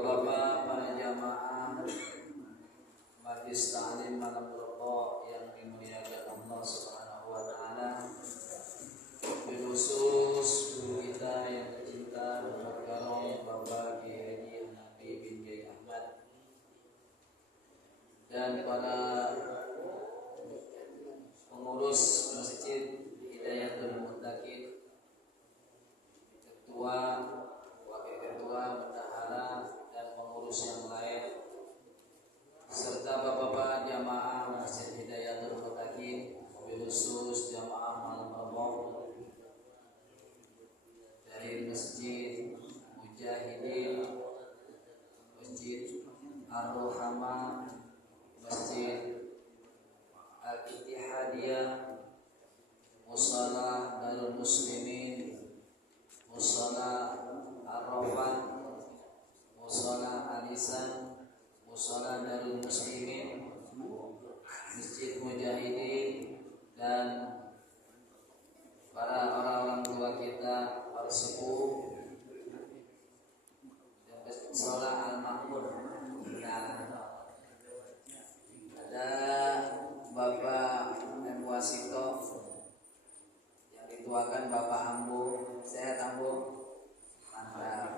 Bapak-bapak, para jamaah Majlis Ta'lim Malam Pokok yang dimuliakan Allah Subhanahu wa taala. Khusus guru kita yang tercinta Bapak Bapak Kiai Haji Hanafi bin Kiai Ahmad dan para pengurus Masjid Hidayatul Muttaqin, ketua, wakil ketua, bendahara dan pengurus yang lain, serta bapak-bapak jamaah Masjid Hidayatul Muttaqin, khusus jamaah malam Ramadan dari Masjid Mujahidin, Masjid Ar-Rohama, Masjid Al-Ittihadiyah, Musala Darul Muslimin, Musala Ar-Rafah, Musala Alisan, Musala Darul Muslimin, Masjid Mujahidin, dan para orang-orang tua kita, para sepuh, dan Musala Al-Makmur. Ada Bapak M. Wasito yang dituakan Bapak Ambo. Sehat Ambo? Mantap.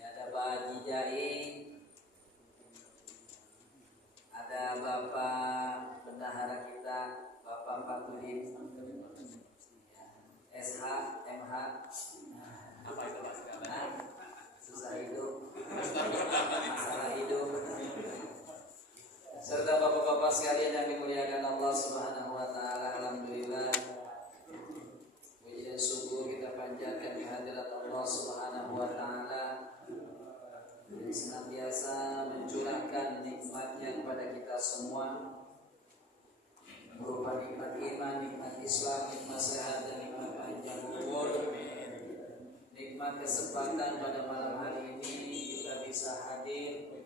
Ya, ada Pak Haji Jai, ada Bapak bendahara kita, Bapak Fatudin, SH, MH. Apa itu Mas? Susah hidup, masalah hidup. Serta bapak-bapak sekalian yang dimuliakan Allah Subhanahu wa taala. Alhamdulillah, puji dan syukur kita panjatkan di hadirat Allah Subhanahu wa taala yang senantiasa mencurahkan nikmatnya kepada kita semua, berupa nikmat iman, nikmat Islam, nikmat sehat dan nikmat panjang umur, nikmat kesempatan pada malam hari ini kita bisa hadir,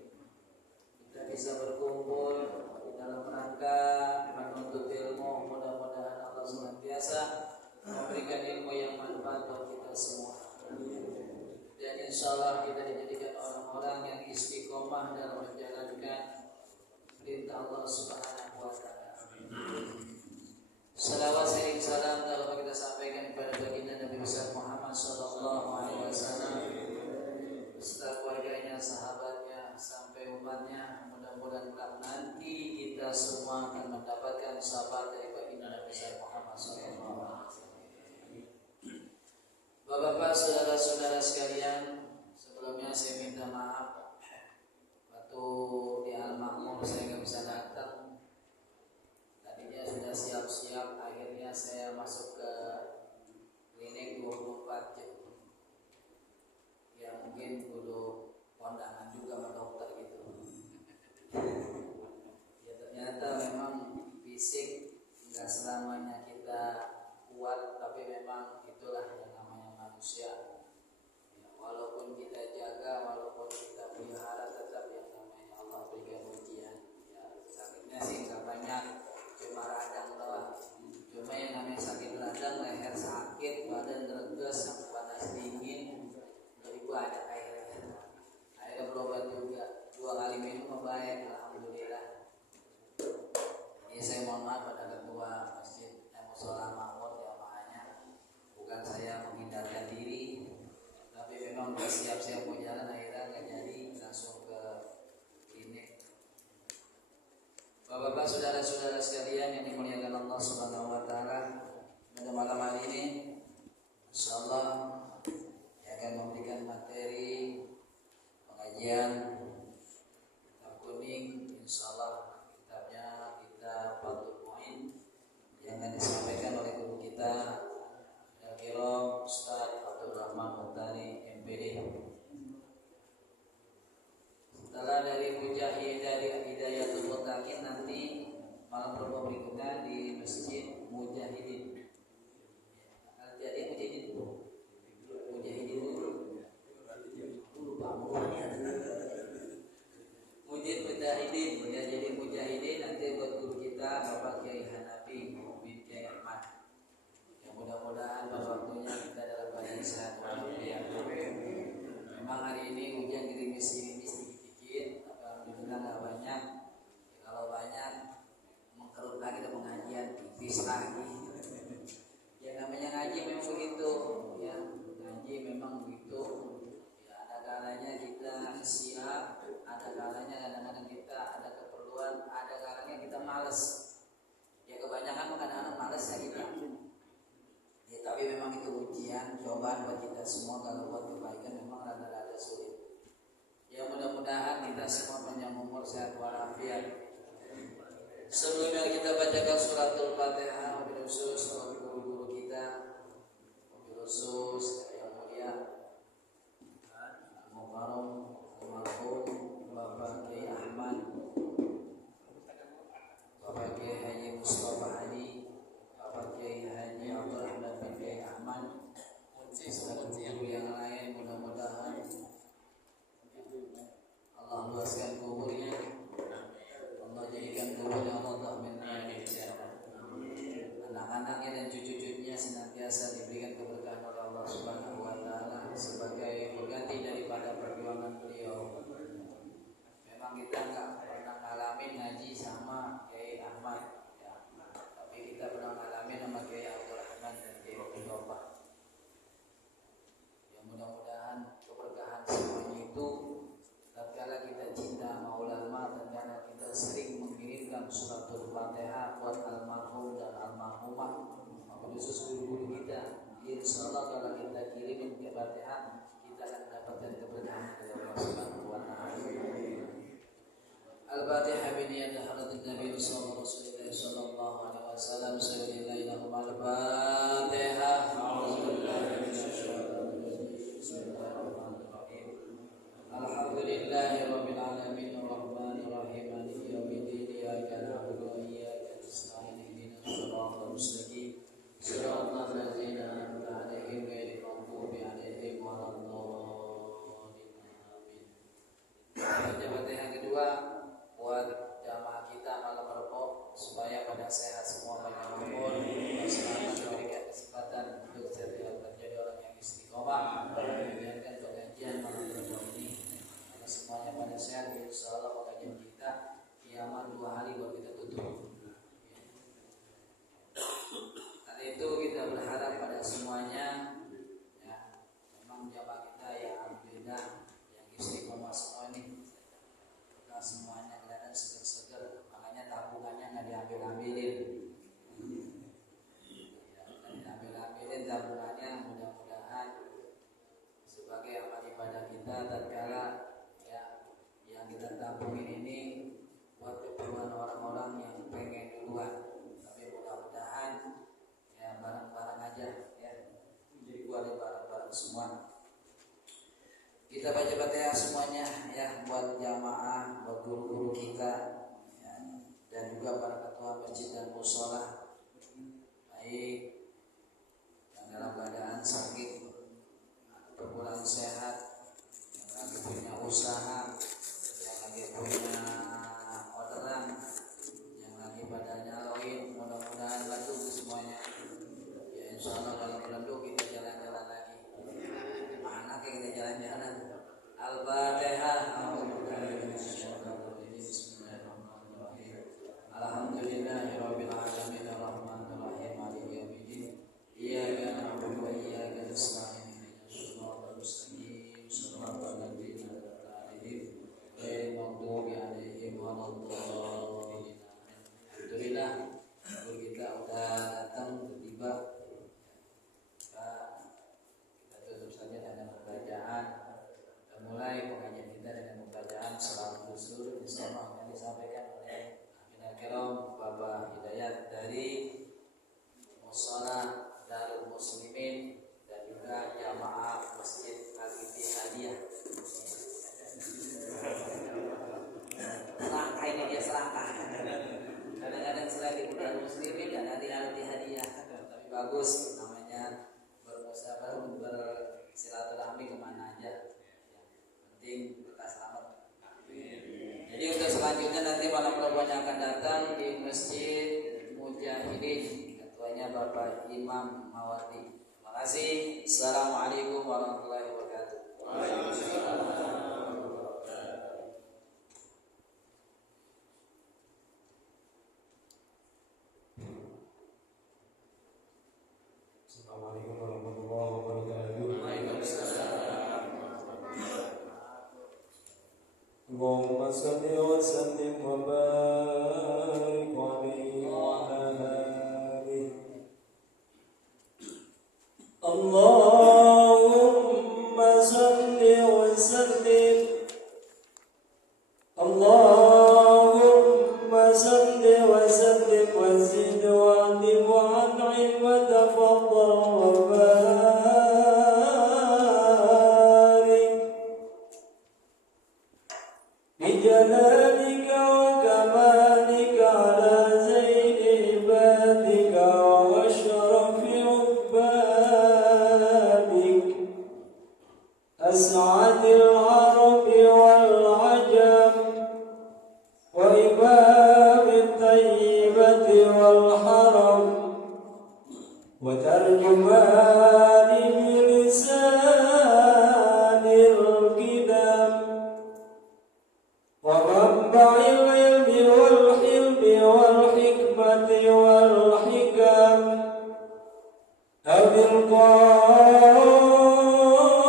kita bisa berkumpul dalam rangka menuntut ilmu. Mudah-mudahan Allah senantiasa memberikan ilmu yang manfaat buat kita semua, dan insya Allah kita dijadikan orang-orang yang istiqomah dalam menjalankan perintah Allah Subhanahu wa taala. Salawat sering salam telah kita sampaikan kepada baginda Nabi besar Muhammad sallallahu alaihi wasallam beserta keluarganya, sahabatnya sampai umatnya. Mudah-mudahan nanti kita semua akan mendapatkan syafaat dari baginda Nabi besar Muhammad sallallahu alaihi wasallam. Bapak-bapak, saudara-saudara sekalian, sebelumnya saya minta maaf waktu di Al-Makmur saya nggak bisa datang. Tadinya sudah siap-siap, akhirnya saya masuk ke klinik 24 jam. Ya mungkin kudu kondangan juga sama dokter gitu. Ya ternyata memang fisik nggak selamanya kita kuat, tapi memang itulah yang namanya manusia. Ya, walaupun kita jaga, walaupun kita pelihara, tetap yang namanya Allah berikan ujian. Ya, sakitnya sih nggak banyak, cuma radang doang. Cuma yang namanya sakit radang, leher sakit, badan reges, panas dingin, itu ada airnya. Airnya berobat juga, 2 kali minum baik, alhamdulillah. Ini saya mohon maaf pada ketua Masjid Mushola Makmur jamaahnya, bukan saya menghindarkan diri, tapi memang udah siap-siap mau jalan, akhirnya nggak jadi, langsung ke klinik. Bapak-bapak, saudara-saudara sekalian yang dimuliakan Allah Subhanahu wa taala, ada kalanya kita malas. Ya kebanyakan kadang-kadang malas ya kita. Ya tapi memang itu ujian, cobaan buat kita semua. Kalau buat kebaikan memang rada-rada sulit. Ya mudah-mudahan kita semua panjang umur, sehat walafiat. Sebelumnya kita bacakan suratul Fatihah, wabil khusus untuk guru-guru kita, wabil khusus yang mulia Mukarram almarhum Bapak Kiai Ahmad, Bapak Kiai Haji Mustafa Ali, Bapak Kiai Haji Abdul Rahman bin Kiai Ahmad, serta guru yang lain. Mudah-mudahan Allah luaskan kuburnya, Allah jadikan kuburnya Allah anak-anaknya dan cucu-cucunya senantiasa diberikan keberkahan oleh Allah Subhanahu wa taala sebagai pengganti daripada perjuangan beliau. Memang kita enggak pernah ngalamin ngaji sama Kiai Ahmad ya. Tapi kita pernah ngalamin sama Kiai Abdul Rahman dan Kiai Mustafa. Ya mudah-mudahan keberkahan semuanya itu tatkala kita cinta sama ulama, tatkala kita sering mengirimkan suratul Fatihah buat almarhum dan almarhumah, khusus guru-guru kita. Insyaallah kalau kita kirimin ke Fatihah, kita akan mendapatkan keberkahan dari Allah Subhanahu wa taala. Al-Fatihah bi niyyati hadratin Nabi sallallahu alaihi wasallam. Sallallahu al-Fatihah. A'udzubillahi minasyaitonir rajim. Bismillahirrahmanirrahim. Alhamdulillahi rabbil alamin arrahmanir rahim maliki yaumiddin iyyaka na'budu wa iyyaka nasta'in ihdinas siratal mustaqim siratal ladzina an'amta 'alaihim ghairil maghdubi 'alaihim waladdallin. Amin. Yang kedua buat jamaah kita malam Rebo supaya pada sehat semua, panjang umur, selamat, diberikan kesempatan untuk menjadi orang yang istiqomah, menjalankan pengajian malam Rebo ini. Karena semuanya pada sehat, insyaallah pengajian kita kiamat 2 hari baru kita tutup. Karena itu kita berharap pada semuanya ya, memang jamaah kita yang alhamdulillah yang istiqomah semua ini, kita semuanya kelihatan seger-seger, makanya tabungannya nggak diambil-ambilin ya, diambil-ambilin tabungannya. Mudah-mudahan sebagai amal ibadah kita tatkala ya yang kita tabungin ini buat keperluan orang-orang yang pengen duluan, tapi mudah-mudahan ya barang-barang aja ya, jadi buat barang-barang semua. Kita baca Fatihah semuanya ya, buat jamaah, buat guru-guru kita ya, dan juga para ketua masjid dan mushola, baik yang dalam keadaan sakit atau kurang sehat, yang lagi punya usaha, yang lagi punya orderan, yang lagi pada nyaloin, mudah-mudahan bantu semuanya ya. Insyaallah kalau belum kita jalan-jalan lagi, mana kita jalan-jalan. Al-Fatihah. Alhamdulillahirabbil alamin arrahmanir rahim maliki yaumiddin iyyaka na'budu wa iyyaka nasta'in ihdinas siratal mustaqim siratal ladzina an'amta 'alaihim ghairil maghdubi 'alaihim waladdallin. Alhamdulillah guru kita udah datang, tiba. Kita tutup saja dengan bacaan. Mulai pengajian kita dengan pembacaan salam usul bersama yang disampaikan oleh Amin Al-Kiram Bapak Hidayat dari Mushola Darul Muslimin dan juga jamaah Masjid Al-Ittihadiyah. Selangkah ini dia selangkah. Kadang-kadang selain Darul Muslimin dan nanti Al-Ittihadiyah, tapi bagus namanya, bermusawarah, bersilaturahmi kemana aja. Kita selamat. Jadi untuk selanjutnya nanti malam Ramadan akan datang di Masjid Mujahidin, ketuanya Bapak Imam Mawardi. Terima kasih. Assalamualaikum warahmatullahi wabarakatuh. Waalaikumsalam. Assalamualaikum warahmatullahi wabarakatuh. Allahumma salli wa sallim wa barik اللهم صل وسلم اللهم صل وسلم وزد وعلم وأنعم وتفضل وبارك بجلالك وكمالك على زين عبادك وأشرف عبادك أسعد العرب والعجم وإمام الطيبة والحرم وترجمان بلسان القدم ومنبع العلم والحلم والحكمة والحكم أبي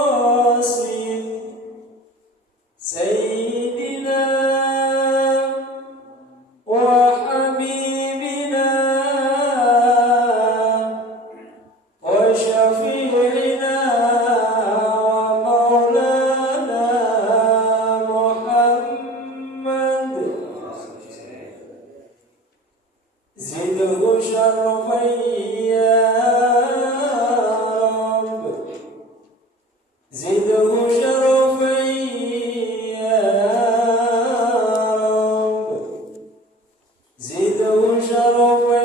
القاسم سيدنا وحبيبنا وشفيعنا ومولانا محمد زده شرفا يا رب زده شرفا يا رب زده شرفا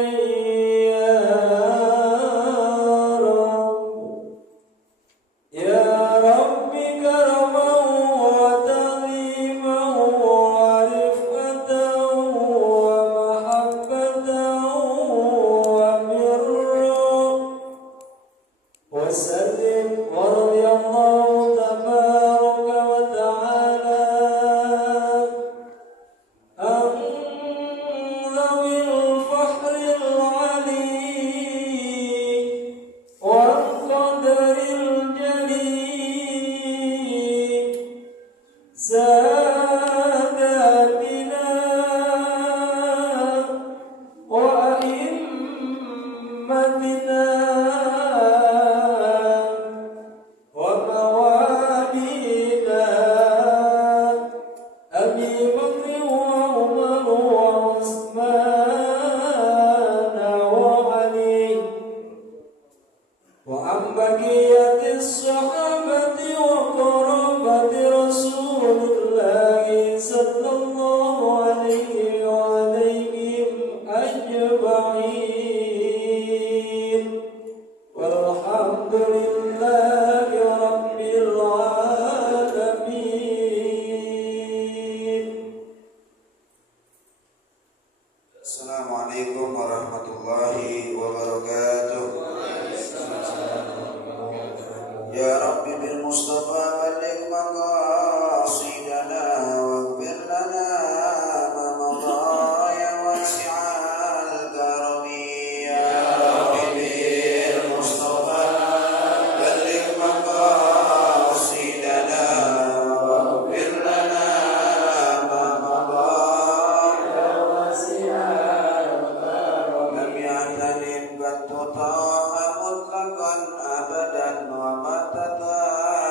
يا رب يا رب كرما وتعظيما ورفقة ومحبة وبرا وسلم ورضي الله تبارك وتعالى عن ذوي الفخر العلي والقدر الجليل ساداتنا وأئمتنا وموالينا أبي بكر وعمر وعثمان وعلي وعن بقية الصحابة وقرابة رسول الله صلى الله عليه وعليهم أجمعين والحمد لله رب العالمين. Assalamualaikum warahmatullahi wabarakatuh. Ya Rabbi bil Mustafa balik maqasidana waghfir lana ma madha ya wasi'al karami. Ya Rabbi bil Mustafa balik maqasidana waghfir lana ma madha ya wasi'al karami. Lam ya'talim qad tuta'a mutlaqan abadan wa ma tata'a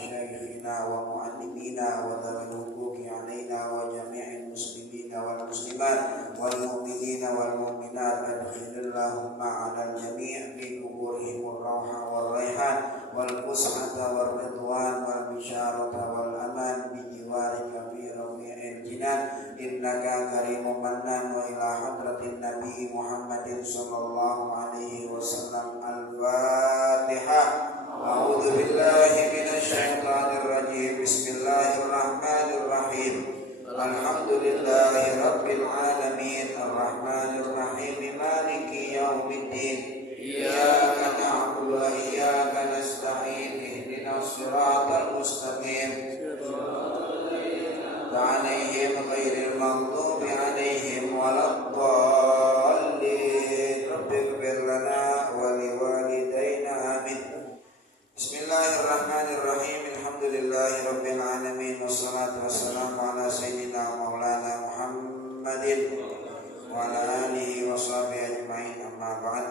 ومشايخنا ومعلمينا وذوي الحقوق علينا وجميع المسلمين والمسلمات والمؤمنين والمؤمنات أدخل اللهم على الجميع في قبورهم الروح والريحان والفسحة والرضوان والبشارة والأمان بجوارك في رفيع الجنان إنك كريم منان. وإلى حضرة النبي محمد صلى الله عليه وسلم الفاتحة. أعوذ بالله من الشيطان الرجيم. بسم الله الرحمن الرحيم. الحمد لله رب العالمين الرحمن الرحيم مالك يوم الدين إياك نعبد وإياك نستعين اهدنا الصراط المستقيم عليهم غير المغضوب عليهم ولا الضالين. رب اغفر لنا ولوالدينا آمين. بسم الله الرحمن الرحيم. الحمد لله رب العالمين والصلاة والسلام على سيدنا مولانا محمد وعلى آله وصحبه أجمعين. أما بعد.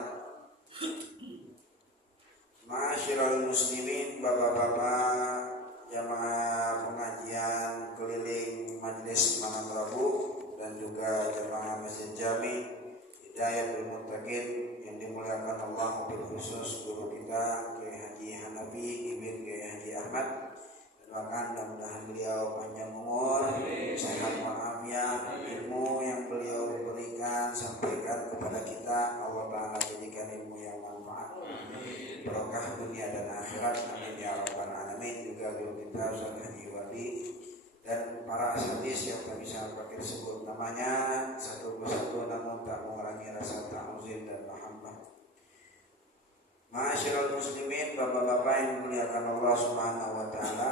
Ma'asyiral muslimin, bapak-bapak jamaah pengajian keliling majelis malam Rabu dan juga jamaah Masjid Jami Hidayatul Muttaqin yang dimuliakan Allah, wabil khusus guru kita Kiai Haji Hanafi ibn Kiai Haji Ahmad. Doakan mudah-mudahan beliau panjang umur, sehat walafiat, ilmu yang beliau berikan sampaikan kepada kita Allah Ta'ala jadikan ilmu yang manfaat, barokah dunia dan akhirat, amin ya rabbal alamin. Juga guru kita Ustaz Haji Wali dan para asatidz yang tak bisa pakai sebut namanya satu persatu, namun tak mengurangi rasa ta'zim dan mahabbah. Ma'asyiral muslimin, bapak-bapak yang dimuliakan Allah Subhanahu wa taala.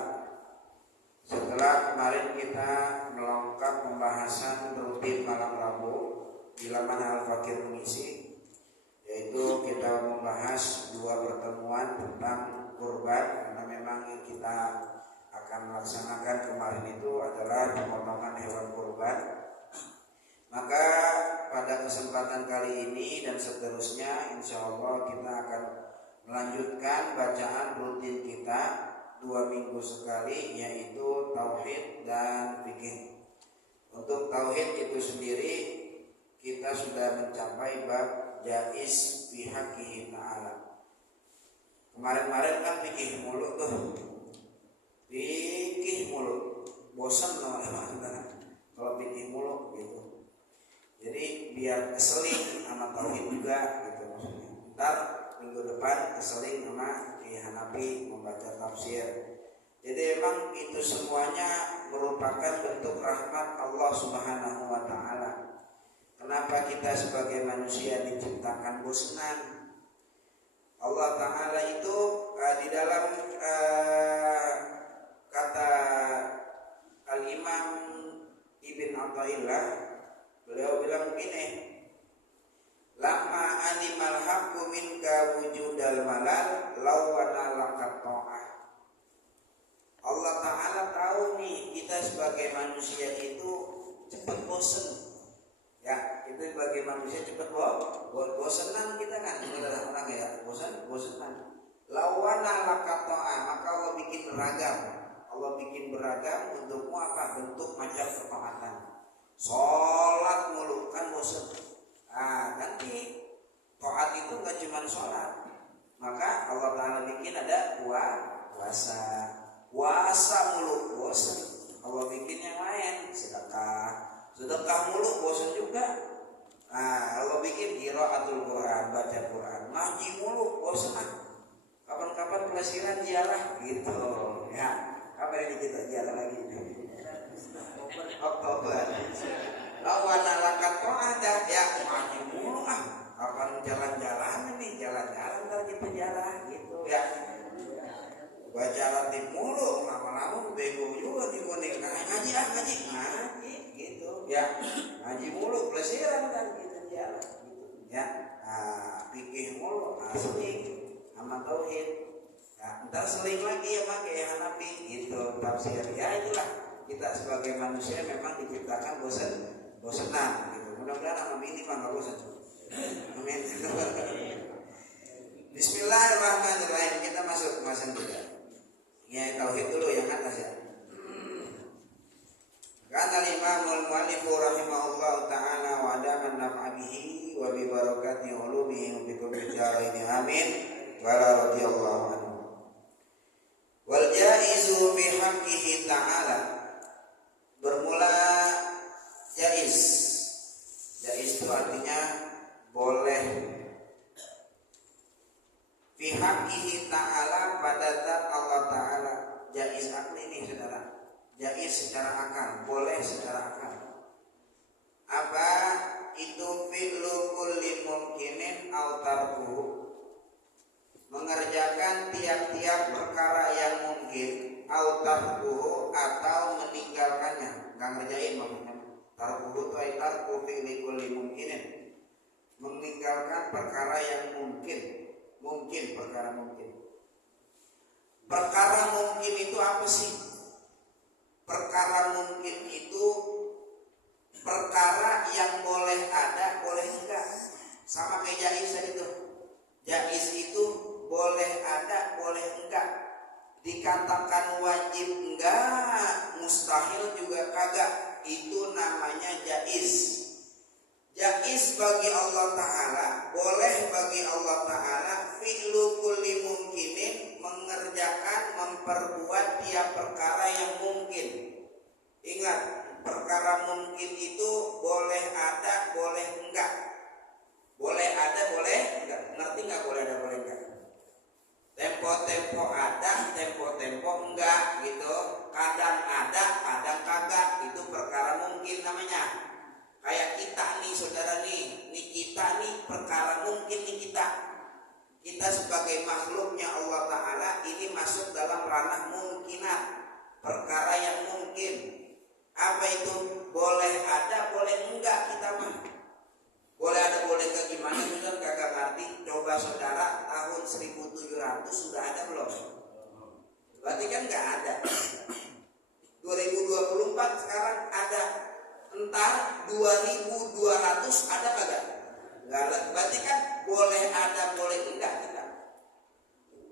Setelah kemarin kita melengkap pembahasan rutin malam Rabu bila mana Al-Fakir mengisi, yaitu kita membahas dua pertemuan tentang kurban, karena memang yang kita akan melaksanakan kemarin itu adalah pemotongan hewan kurban. Maka pada kesempatan kali ini dan seterusnya insya Allah kita akan melanjutkan bacaan rutin kita 2 minggu sekali, yaitu tauhid dan fikih. Untuk tauhid itu sendiri kita sudah mencapai bab jaiz fi haqqihi ta'ala. Kemarin-kemarin kan fikih mulu tuh. Fikih mulu. Bosan kalau fikih mulu gitu. Jadi biar keseling sama tauhid juga gitu maksudnya. Ntar minggu depan keseling sama Kiai Hanafi membaca tafsir. Jadi emang itu semuanya merupakan bentuk rahmat Allah Subhanahu wa taala. Kenapa kita sebagai manusia diciptakan bosanan? Allah Ta'ala itu di dalam kata Al-Imam Ibn Athaillah, beliau bilang begini, lama animal haqqu minka wujudal malal lawana lakat ta'ah. Allah Ta'ala tahu nih kita sebagai manusia itu cepat bosan. Ya, itu sebagai manusia cepat bosanan kita kan. Orang ya bosanan. Lawana lakat ta'ah, maka Allah bikin beragam. Allah bikin beragam untukmu apa? Bentuk macam ketaatan. Sholat mulu kan bosan. Nanti taat itu gak cuma sholat, maka Allah Ta'ala bikin ada puasa mulu bosan. Allah bikin yang lain, sedekah mulu bosan juga. Allah bikin qiraatul Quran, baca Quran, ngaji mulu bosan. Kapan-kapan pelesiran ziarah gitu ya. Kapan ini kita ziarah lagi? Oktober. Lawana lakat ada ya ngaji mulu kapan jalan-jalan ini, jalan-jalan ntar kita jalan gitu ya. Baca latih mulu, lama-lama bego juga di kuning. Ngaji gitu ya. Ngaji mulu pelesiran kan kita jalan gitu ya. Fikih mulu seling sama tauhid. Ntar seling lagi ya pakai Hanafi gitu tafsir. Ya itulah kita sebagai manusia memang diciptakan bosanan gitu. Mudah-mudahan sama ini mah enggak bosan. Amin. Bismillahirrahmanirrahim. Kita masuk pembahasan kita. Ya tauhid dulu yang atas ya. Kana Imamul Mu'allif rahimahullah taala wa adaman naf'a bihi wa bi barakati ulumihi wa bi kulli jaraini amin wa radhiyallahu anhu. Wal jaizu fi haqqihi ta'ala, bermula jaiz. Jaiz itu artinya boleh. Fi haqqihi ta'ala, pada zat Allah Ta'ala. Jaiz akli ini saudara. Jaiz secara akal, boleh secara akal. Apa itu? Fi'lu kulli mumkinin aw tarkuhu, mengerjakan tiap-tiap perkara yang mungkin, aw tarkuhu, atau meninggalkannya, enggak ngerjain maksudnya. Tarkuhu itu tarku fi'li kulli mumkinin, meninggalkan perkara yang mungkin perkara mungkin. Perkara mungkin itu apa sih? Perkara mungkin itu perkara yang boleh ada, boleh enggak. Sama kayak jaiz itu. Jaiz itu boleh ada, boleh enggak. Dikatakan wajib enggak, mustahil juga kagak. Itu namanya jaiz. Jaiz bagi Allah Ta'ala, boleh bagi Allah Ta'ala, fi'lu kulli mungkinin, mengerjakan, memperbuat tiap perkara yang mungkin. Ingat, perkara mungkin itu boleh ada, boleh enggak. Boleh ada, boleh enggak. Ngerti enggak boleh ada, boleh enggak? Tempo-tempo ada, tempo-tempo enggak gitu. Kadang ada, kadang kagak. Itu perkara mungkin namanya. Kayak kita nih saudara nih kita nih perkara mungkin nih kita sebagai makhluknya Allah Ta'ala ini masuk dalam ranah mungkinat, perkara yang mungkin. Apa itu? Boleh ada, boleh enggak kita mah. Boleh ada, boleh enggak gimana juga kagak ngerti. Coba saudara, tahun 1700 sudah ada belum? Berarti kan enggak ada. 2024 sekarang ada. Entar 2200 ada kagak? Enggak ada. Berarti kan boleh ada, boleh enggak kita.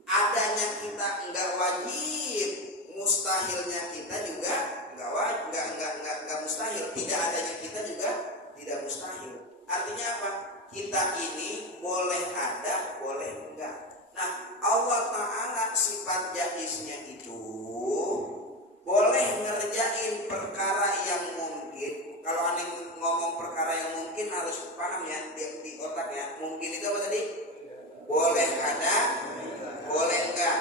Adanya kita enggak wajib, mustahilnya kita juga enggak wajib, enggak mustahil. Tidak adanya kita juga tidak mustahil. Artinya apa? Kita ini boleh ada, boleh enggak. Nah, Allah Ta'ala sifat jaiznya itu boleh ngerjain perkara yang mungkin. Kalau aneh ngomong perkara yang mungkin harus paham ya di otak ya. Mungkin itu apa tadi? Boleh ada, boleh enggak.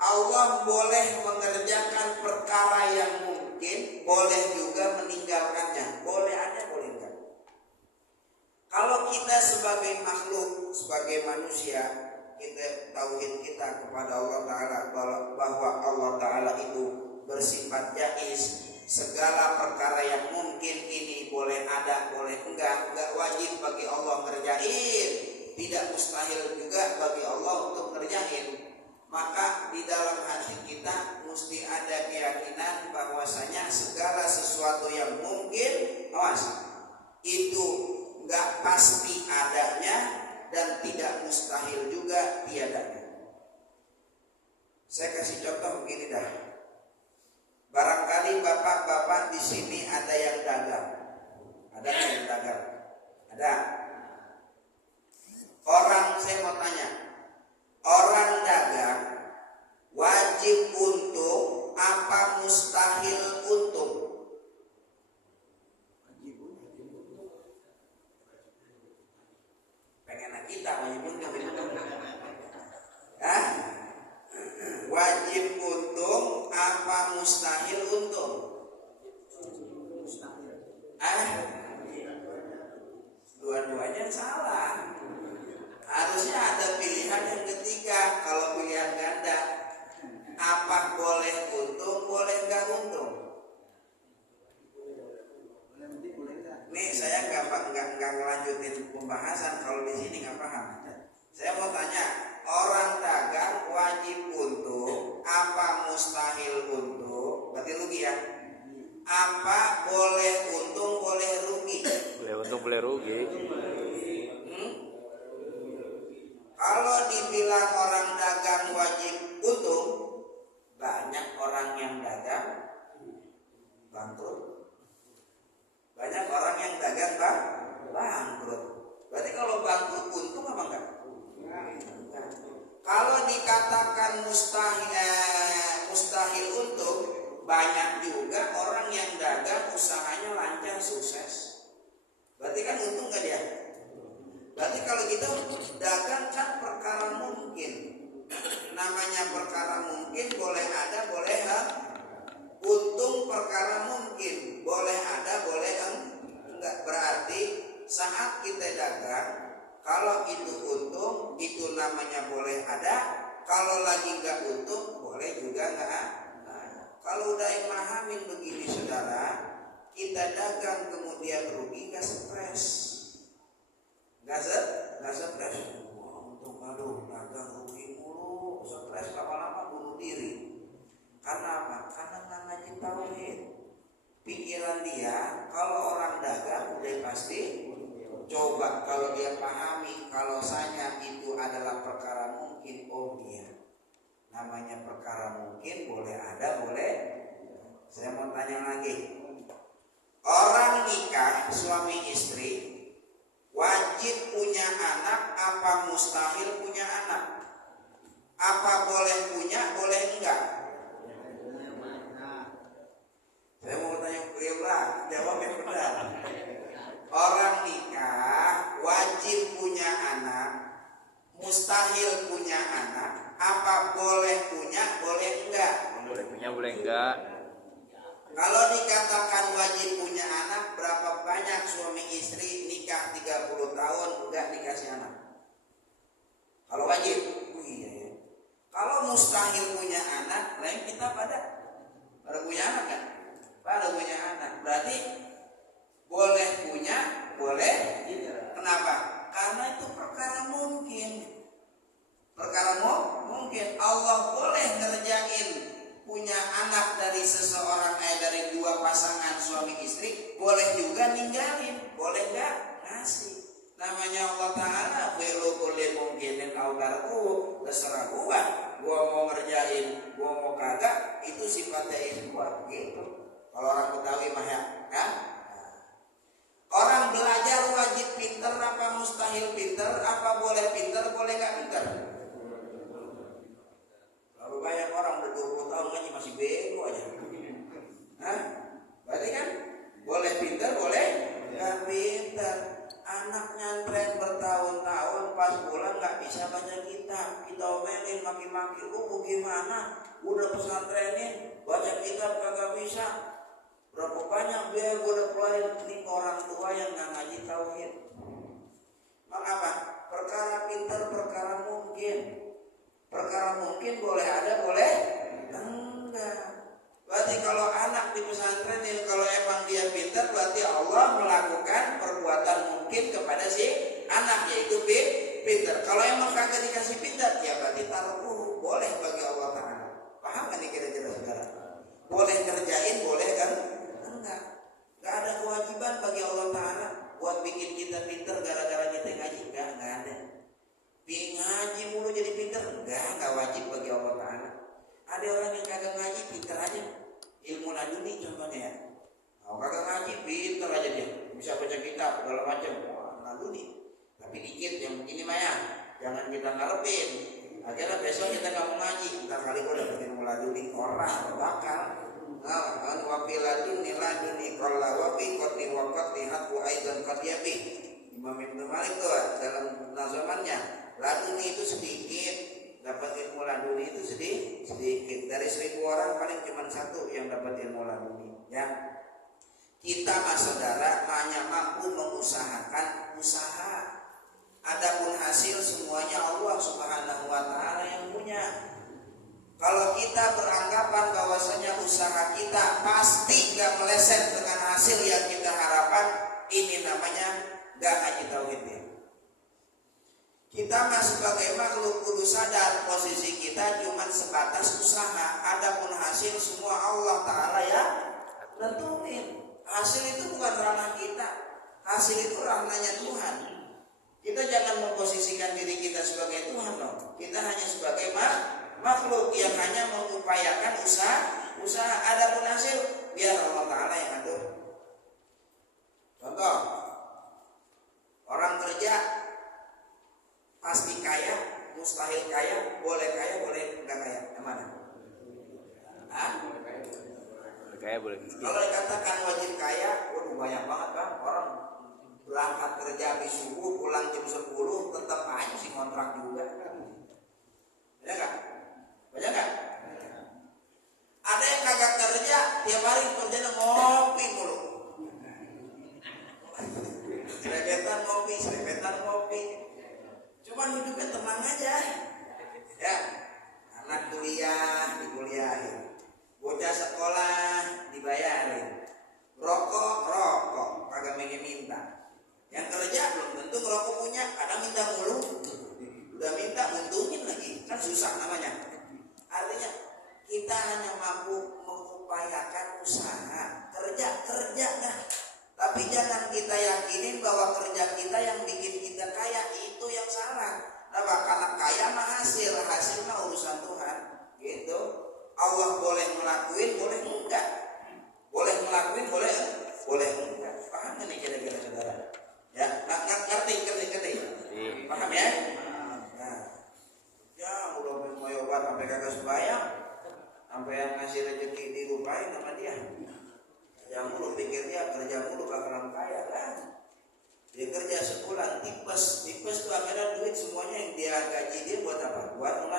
Allah boleh mengerjakan perkara yang mungkin, boleh juga meninggalkannya. Boleh ada, boleh enggak. Kalau kita sebagai makhluk, sebagai manusia, kita tauhid kita kepada Allah Ta'ala bahwa Allah Ta'ala itu bersifat jaiz. Segala perkara yang mungkin ini boleh ada, boleh enggak wajib bagi Allah ngerjain, tidak mustahil juga bagi Allah untuk ngerjain. Maka di dalam hati kita mesti ada keyakinan bahwasanya segala sesuatu yang mungkin, itu enggak pasti adanya dan tidak mustahil juga tiadanya. Saya kasih contoh begini dah. Barangkali bapak-bapak di sini ada yang dagang. Ada yang dagang? Ada. Orang, saya mau tanya, orang dagang wajib untung apa mustahil untung? Pengen kita wajib untung. Wajib untung apa mustahil untung? Dua-duanya salah. Harusnya ada pilihan yang ketiga. Kalau pilihan ganda, apa boleh untung, boleh enggak untung? Nih saya nggak ngelanjutin pembahasan kalau di sini nggak paham. Saya mau tanya, orang dagang wajib untung apa mustahil untung? Berarti rugi ya? Apa boleh untung, boleh rugi? Boleh untung, boleh rugi. Kalau dibilang orang dagang wajib untung, banyak orang yang dagang bangkrut. Banyak orang yang dagang bangkrut. Berarti kalau bangkrut untung apa enggak? Kalau dikatakan mustahil untung, banyak juga orang yang dagang usahanya lancar sukses. Berarti kan untung enggak dia? Berarti kalau kita dagang kan perkara mungkin. Namanya perkara mungkin, boleh ada, boleh untung perkara mungkin, boleh ada, boleh enggak. Berarti saat kita dagang, kalau itu untung, itu namanya boleh ada. Kalau lagi enggak untung, boleh juga enggak ada. Kalau udah imahamin begini saudara, kita dagang kemudian rugi, enggak stres. Enggak stres. Untung aduh dagang rugi mulu, stres lama-lama bunuh diri. Karena apa? Karena nggak ngaji tauhid. Pikiran dia kalau orang dagang udah pasti. Coba kalau dia pahami kalau saya itu adalah perkara mungkin, oh iya. Namanya perkara mungkin, boleh ada, boleh. Saya mau tanya lagi. Orang nikah suami istri wajib punya anak apa mustahil punya anak? Apa boleh punya, boleh enggak? Saya mau tanya beliau, jawab yang benar. Orang nikah wajib punya anak, mustahil punya anak. Apa boleh punya, boleh enggak? Boleh punya, boleh enggak? Kalau dikatakan wajib punya anak, berapa banyak suami istri nikah 30 tahun enggak dikasih anak? Kalau wajib, iya ya. Kalau mustahil punya anak, lain kita pada punya anak kan? Pada punya anak. Berarti boleh punya, boleh tidak. Kenapa? Karena itu perkara mungkin. Perkara mungkin. Allah boleh ngerjain punya anak dari seseorang, dari dua pasangan suami istri, boleh juga ninggalin, boleh enggak ngasih. Namanya Allah Ta'ala fi'lu kulli mungkinin au tarku, terserah gua mau ngerjain, gua mau kagak, itu sifatnya ikhwah gitu. Kalau orang Betawi mah ya kan? Orang belajar wajib pinter apa mustahil pinter? Apa boleh pinter, boleh enggak pinter? Lalu banyak orang udah 20 tahun ngaji masih bego aja. Berarti kan boleh pinter, boleh enggak pinter. Anak nyantren bertahun-tahun pas pulang enggak bisa baca kitab. Kita omelin maki-maki, lu gimana? Udah pesantrenin, baca kitab kagak bisa. Berapa banyak biaya gue udah keluarin ini orang tua yang enggak ngaji tauhid. Mengapa? Perkara pinter, perkara mungkin. Perkara mungkin boleh ada, boleh enggak. Berarti kalau anak di pesantren ini, kalau emang dia pintar, berarti Allah melakukan perbuatan mungkin kepada si anak, yaitu pintar. Kalau emang kagak dikasih pintar, ya berarti taruh boleh bagi Allah Ta'ala. Paham kan ini kira-kira saudara? Boleh kerjain, boleh kan? Enggak. Enggak ada kewajiban bagi Allah Ta'ala buat bikin kita pintar gara-gara kita ngaji. Enggak ada. Ngaji mulu jadi pintar, enggak wajib bagi Allah Ta'ala. Ada orang yang kagak ngaji pintar aja, ilmu laduni contohnya ya. Kalau kagak ngaji pintar aja dia, bisa baca kitab segala macam, laduni. Tapi dikit yang begini mah ya, jangan kita ngarepin. Akhirnya besok kita nggak mau ngaji, ntar kali gua dapat ilmu laduni orang bakal. Wafi laduni kalau wafi koti wakat lihat wa aidan katiabi. Imam Ibnu Malik tuh dalam nazamannya, laduni itu sedikit, dapat ilmu laduni itu sedikit. Dari 1000 orang paling cuma 1 yang dapat ilmu laduni. Ya, kita mas saudara hanya mampu mengusahakan usaha. Adapun hasil semuanya Allah Subhanahu Wa Taala yang punya. Kalau kita beranggapan bahwasanya usaha kita pasti gak meleset dengan hasil yang kita harapkan, ini namanya gak ngaji tauhid ya. Kita masih sebagai makhluk kudu sadar posisi kita cuma sebatas usaha. Adapun hasil semua Allah Ta'ala ya tentuin. Hasil itu bukan ranah kita, hasil itu ranahnya Tuhan. Kita jangan memposisikan diri kita sebagai Tuhan loh. Kita hanya sebagai makhluk yang hanya mengupayakan usaha adapun hasil biar Allah Ta'ala yang atur. Contoh, orang kerja pasti kaya, mustahil kaya, boleh enggak kaya, yang mana? Kaya boleh miskin. Kalau dikatakan wajib kaya, waduh banyak banget kan orang berangkat kerja habis subuh pulang jam 10 tetap aja sih kontrak juga. Banyak nggak? Banyak nggak? Ada yang kagak kerja tiap hari kerjanya ngopi mulu. Selebetan ngopi. Cuman hidupnya tenang aja. Ya, anak kuliah dikuliahin, bocah sekolah dibayarin, rokok kagak minta. Yang kerja belum tentu ngerokok punya, kadang minta mulu. Udah minta untungin lagi, kan susah namanya. Artinya kita hanya mampu mengupayakan usaha, kerja nah. Tapi jangan kita yakinin bahwa kerja kita yang bikin kita kaya, itu yang salah. Nah, karena kaya mah hasil mah urusan Tuhan, gitu. Allah boleh ngelakuin, boleh enggak. Boleh ngelakuin, boleh enggak. Paham nih kira-kira saudara? Ya, ngerti. Paham ya? Nah, ya udah mengoyobat sampai kagak sembahyang, sampai yang ngasih rezeki dilupain sama dia. Yang mulu pikir dia kerja mulu bakalan kaya kan? Dia kerja sebulan tipes tuh akhirnya duit semuanya yang dia gaji dia buat apa? Buat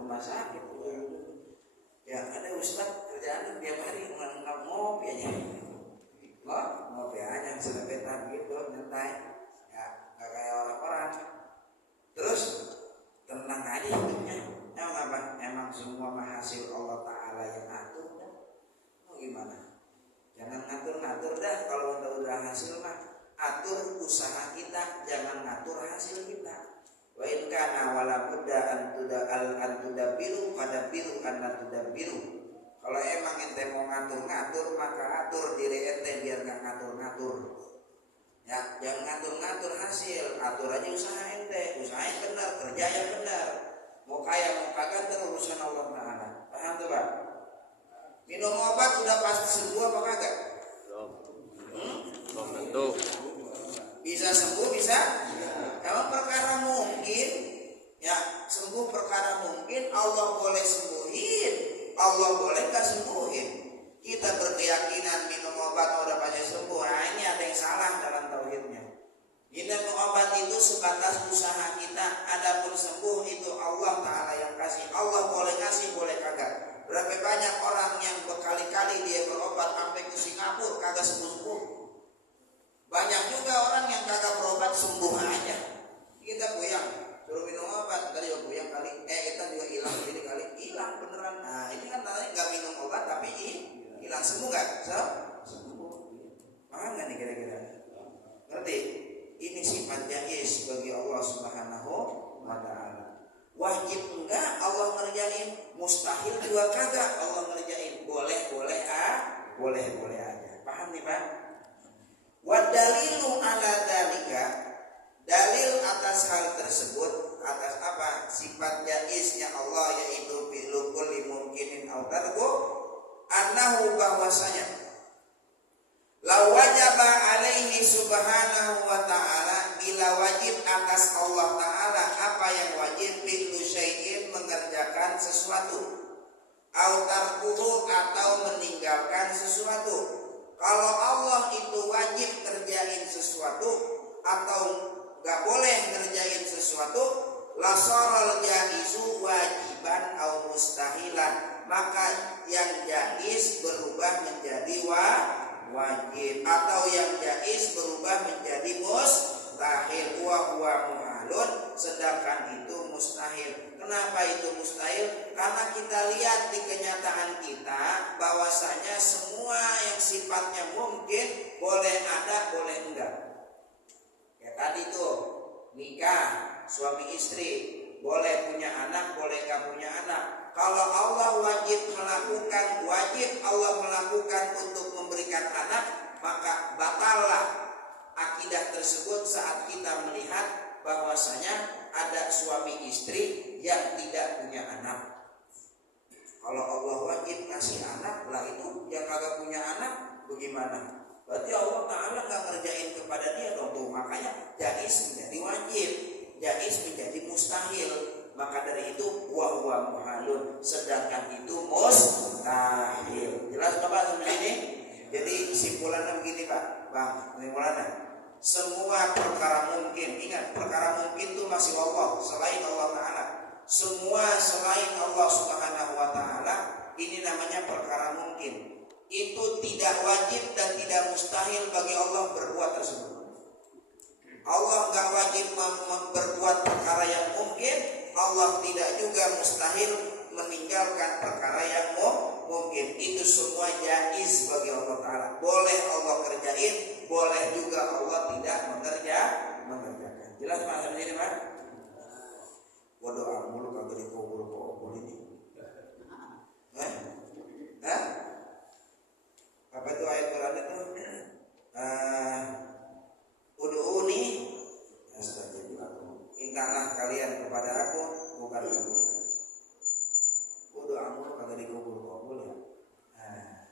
rumah sakit. Ya ada ustaz kerjaan tiap hari ngopi aja. Ngopi aja selebetan gitu nyantai. Ya nggak kayak orang-orang. Terus tenang aja hidupnya. Emang apa? Emang semua hasil Allah Ta'ala yang atur. Mau gimana? Jangan ngatur-ngatur dah. Kalau udah hasil mah atur usaha kita, jangan ngatur hasil kita. Wa in kana wala budda an tudabbiru fadabiru an tudabbiru. Kalau emang ente mau ngatur-ngatur, maka atur diri ente biar gak ngatur-ngatur. Ya, jangan ngatur-ngatur hasil, atur aja usaha ente, usaha yang benar, kerja yang benar. Mau kaya mau kagak urusan Allah Ta'ala. Paham tuh, Pak? Minum obat udah pasti sembuh apa kagak? Belum tentu. Bisa sembuh, bisa? Emang perkara mungkin, ya sembuh perkara mungkin, Allah boleh sembuhin, Allah boleh gak sembuhin. Kita berkeyakinan minum obat udah pasti sembuh. Nah ini ada yang salah dalam tauhidnya. Minum obat itu sebatas usaha kita, adapun sembuh itu Allah Ta'ala yang kasih. Allah boleh kasih, boleh kagak. Berapa banyak orang yang berkali-kali dia berobat sampai ke Singapura kagak sembuh-sembuh. Banyak juga orang yang kagak berobat sembuh aja. Kita goyang, suruh minum obat, tadi juga goyang kali. Kita juga hilang jadi kali, hilang beneran. Nah ini kan tadi nggak minum obat tapi hilang, sembuh nggak? Sembuh. Paham nggak nih kira-kira? Ngerti? Ini sifat jais bagi Allah Subhanahu wa Ta'ala. Wajib enggak Allah ngerjain, mustahil juga kagak Allah ngerjain. Boleh aja. Paham nih Pak? Wa dalilu ala dalika, dalil atas hal tersebut, atas apa? Sifat jaiznya Allah yaitu fi'lu kulli mumkinin aw tarku, annahu bahwasanya la wajaba alaihi subhanahu wa ta'ala, bila wajib atas Allah Ta'ala apa yang wajib, fi'lu syai'in mengerjakan sesuatu, au tarkuhu atau meninggalkan sesuatu. Kalau Allah itu wajib ngerjain sesuatu atau gak boleh ngerjain sesuatu, lasorol jaizu wajiban au mustahilan, maka yang jaiz berubah menjadi wajib, atau yang jaiz berubah menjadi mustahil. Wa huwa muhalun, sedangkan itu mustahil. Kenapa itu mustahil? Karena kita lihat di kenyataan kita bahwasanya semua yang sifatnya mungkin boleh ada, boleh enggak. Ya tadi tuh nikah suami istri, boleh punya anak, boleh enggak punya anak. Kalau Allah wajib Allah melakukan untuk memberikan anak, maka batallah akidah tersebut saat kita melihat bahwasanya ada suami istri yang tidak punya anak. Kalau Allah wajib ngasih anak, lah itu yang kagak punya anak bagaimana? Berarti Allah Ta'ala nggak ngerjain kepada dia dong tuh. Makanya jaiz menjadi wajib, jaiz menjadi mustahil. Maka dari itu huwa muhalun, sedangkan itu mustahil. Jelas Bapak sampai ini? Jadi kesimpulannya begini Pak, Bang, kesimpulannya semua perkara mungkin. Ingat, perkara mungkin itu masih Allah, selain Allah Ta'ala. Semua selain Allah Subhanahu wa Ta'ala ini namanya perkara mungkin. Itu tidak wajib dan tidak mustahil bagi Allah berbuat tersebut. Allah nggak wajib berbuat perkara yang mungkin, Allah tidak juga mustahil meninggalkan perkara yang mungkin. Itu semua jaiz bagi Allah Ta'ala. Boleh Allah kerjain, boleh juga Allah tidak mengerjakan. Jelas Pak sampai sini Pak? Gua doa mulu kagak dikabul ini. Hah? Apa itu ayat Quran itu? Ud'uni astajib lakum. Mintalah kalian kepada aku, bukan kabulkan. Doa mulu kagak dikabul ya.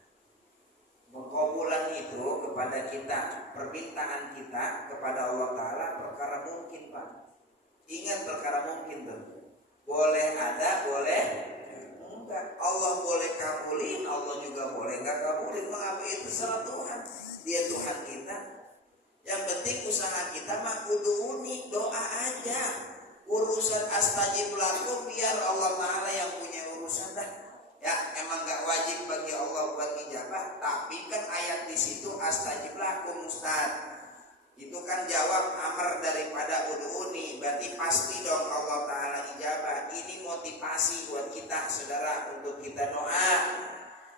Mengkabulan itu kepada kita, permintaan kita kepada Allah Ta'ala perkara mungkin Pak. Ingat perkara mungkin tuh. Boleh ada, boleh enggak. Allah boleh kabulin, Allah juga boleh enggak kabulin. Mengapa itu salah Tuhan? Dia Tuhan kita. Yang penting usaha kita mah ud'uni, doa aja. Urusan astajib lakum biar Allah Ta'ala yang punya urusan dah. Ya emang enggak wajib bagi Allah buat ijabah, tapi kan ayat di situ astajib lakum Ustaz. Itu kan jawab amar daripada ud'uni, berarti pasti dong Allah Ta'ala ijabah. Ini motivasi buat kita saudara untuk kita doa.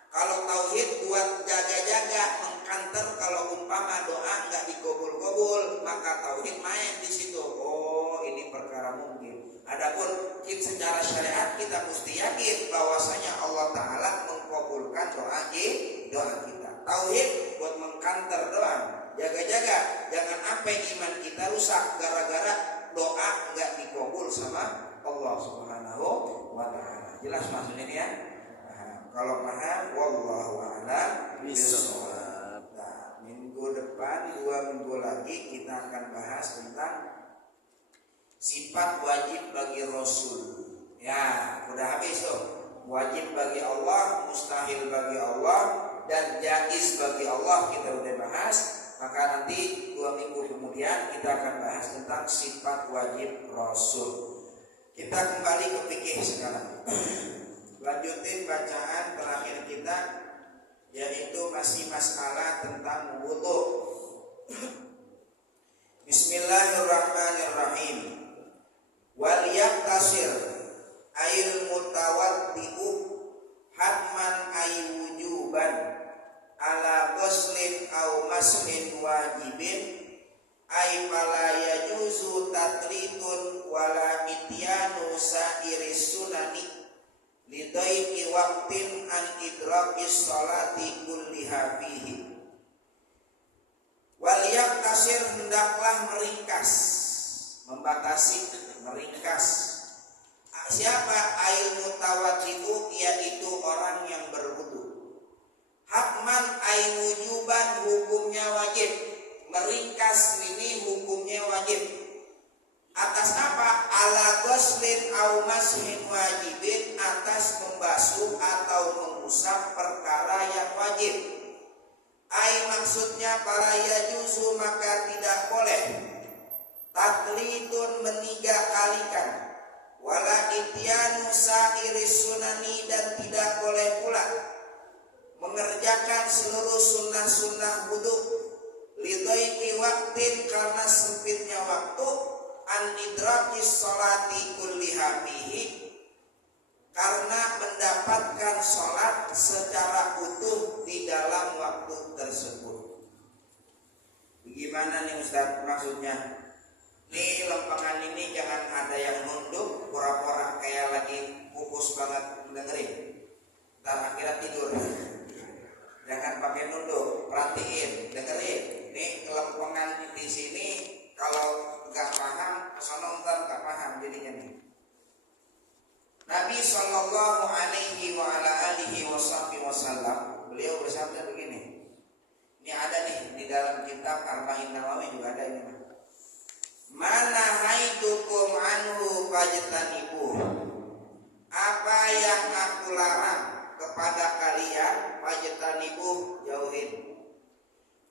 Kalau tauhid buat jaga-jaga, mengkanter kalau umpama doa nggak dikabul-kabul, maka tauhid main di situ. Oh ini perkara mungkin. Adapun secara syariat kita mesti yakin bahwasanya Allah Ta'ala mengkabulkan doa kita. Tauhid buat mengkanter doang. Jaga-jaga, jangan sampai iman kita rusak gara-gara doa nggak dikabul sama Allah Subhanahu wa Ta'ala. Jelas maksudnya ini ya? Kalau paham, wallahu a'lam bishawab. Nah, minggu depan 2 minggu lagi kita akan bahas tentang sifat wajib bagi Rasul. Ya, udah habis tuh. Wajib bagi Allah, mustahil bagi Allah, dan jaiz bagi Allah kita udah bahas. Maka nanti 2 minggu kemudian kita akan bahas tentang sifat wajib Rasul. Kita kembali ke fikih sekarang. Lanjutin bacaan terakhir kita, yaitu masih masalah tentang wudu. Bismillahirrahmanirrahim. Wal yaktasir ail mutawaddi'u hatman ay wujuban ala ghuslin aw mashin wajibin ay fala yajuzu tatritun wala ityanu sa'iris sunani lidaiki waqtin an idrakis sholati kulliha fihi. Wal yaktasir, hendaklah meringkas, membatasi, meringkas. Siapa? Ail mutawaddi'u, yaitu orang yang berwudu. Hatman ay wujuban, hukumnya wajib. Meringkas ini hukumnya wajib. Atas apa? Ala ghuslin au mashin wajibin, atas membasuh atau mengusap perkara yang wajib. Ai maksudnya para yajuzu, maka tidak boleh. Tatlidun, meniga kalikan. Wala ityanu sa'iris sunani, dan tidak boleh pula mengerjakan seluruh sunnah-sunnah wudu. Lidaiki waktin, karena sempitnya waktu. An idrakis sholati kulliha fihi, karena mendapatkan sholat secara utuh di dalam waktu tersebut. Bagaimana nih Ustaz maksudnya? Nih lempengan ini jangan ada yang nunduk pura-pura kayak lagi fokus banget dengerin, ntar akhirnya tidur. Jangan pakai nunduk, perhatiin, dengerin. Nih lempengan di sini kalau nggak paham, kesana ntar nggak paham jadinya nih. Nabi Shallallahu Alaihi wa ala beliau bersabda begini. Ini ada nih di dalam kitab Arba'in Nawawi juga ada ini. Mana haitukum anhu fajtanibu. Apa yang aku larang kepada kalian fajtanibu, jauhin.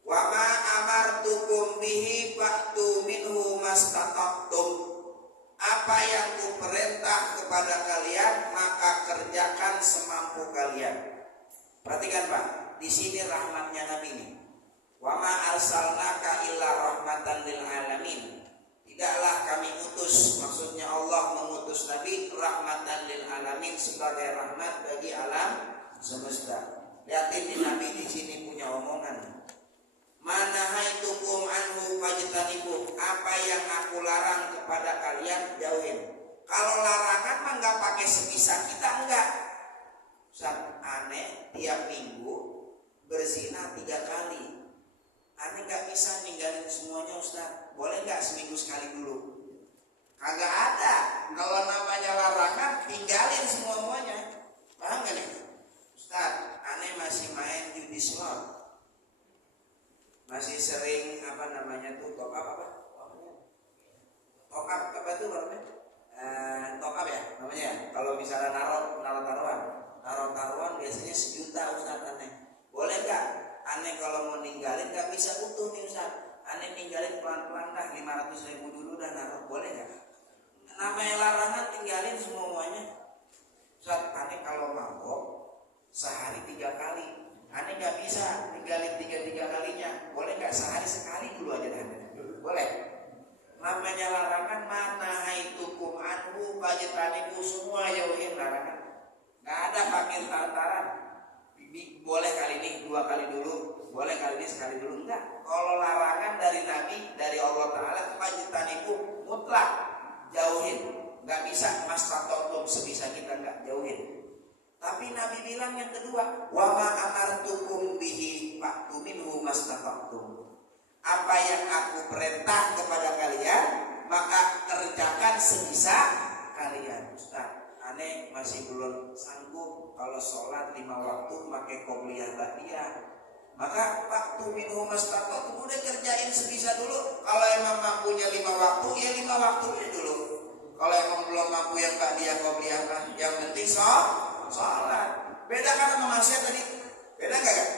Wa ma amartukum bihi fa'tu minhu mastata'tum. Apa yang ku perintah kepada kalian maka kerjakan semampu kalian. Perhatikan Pak, di sini rahmatnya Nabi ini. Wa ma arsalnaka illa rahmatan lil alamin. Tidaklah kami utus, maksudnya Allah mengutus Nabi rahmatan lil alamin, sebagai rahmat bagi alam semesta. Lihatin di Nabi di sini punya omongan. Mana haitukum anhu fajtanibu. Apa yang aku larang kepada kalian jauhin. Kalau larangan mah enggak pakai sebisa kita, enggak. Ustaz, aneh tiap minggu berzina 3 kali. Aneh gak bisa ninggalin semuanya Ustaz. Boleh gak seminggu sekali dulu? Kagak ada. Kalau namanya larangan, tinggalin semuanya. Paham gak nih? Ustaz, aneh masih main judi slot. Masih sering top up apa? Top up apa itu namanya? Top up ya namanya ya. Kalau misalnya naruh taruhan biasanya 1 juta Ustaz aneh. Boleh gak? Aneh kalau mau ninggalin gak bisa utuh nih Ustaz. Aneh ninggalin pelan-pelan dah 500.000 dulu dan naruh. Boleh gak? Namanya larangan, tinggalin semuanya. Ustaz, aneh kalau mabok sehari 3 kali. Aneh gak bisa ninggalin 3 kalinya. Boleh gak? Sehari sekali dulu aja dah. Boleh? Namanya larangan, mana haitukum anhu fajtanibu, semua jauhin larangan. Gak ada pakai taran-taran. Boleh kali ini 2 kali dulu, boleh kali ini sekali dulu, enggak. Kalau larangan dari Nabi, dari Allah Ta'ala, fajtanibu mutlak, jauhin. Gak bisa mastata'tum, sebisa kita enggak, jauhin. Tapi Nabi bilang yang kedua, wa ma amartukum bihi fa'tu minhu mastata'tum. Apa yang aku perintah kepada kalian, maka kerjakan sebisa kalian. Ustaz, aneh masih belum sanggup kalau sholat 5 waktu pakai qobliyah ba'diyah. Maka waktu minhu mastata'tum, udah kerjain sebisa dulu. Kalau emang mampunya 5 waktu, ya 5 waktunya dulu. Kalau emang belum mampu yang ba'diyah qobliyah, yang penting sholat. Beda kan sama maksiat tadi? Beda gak?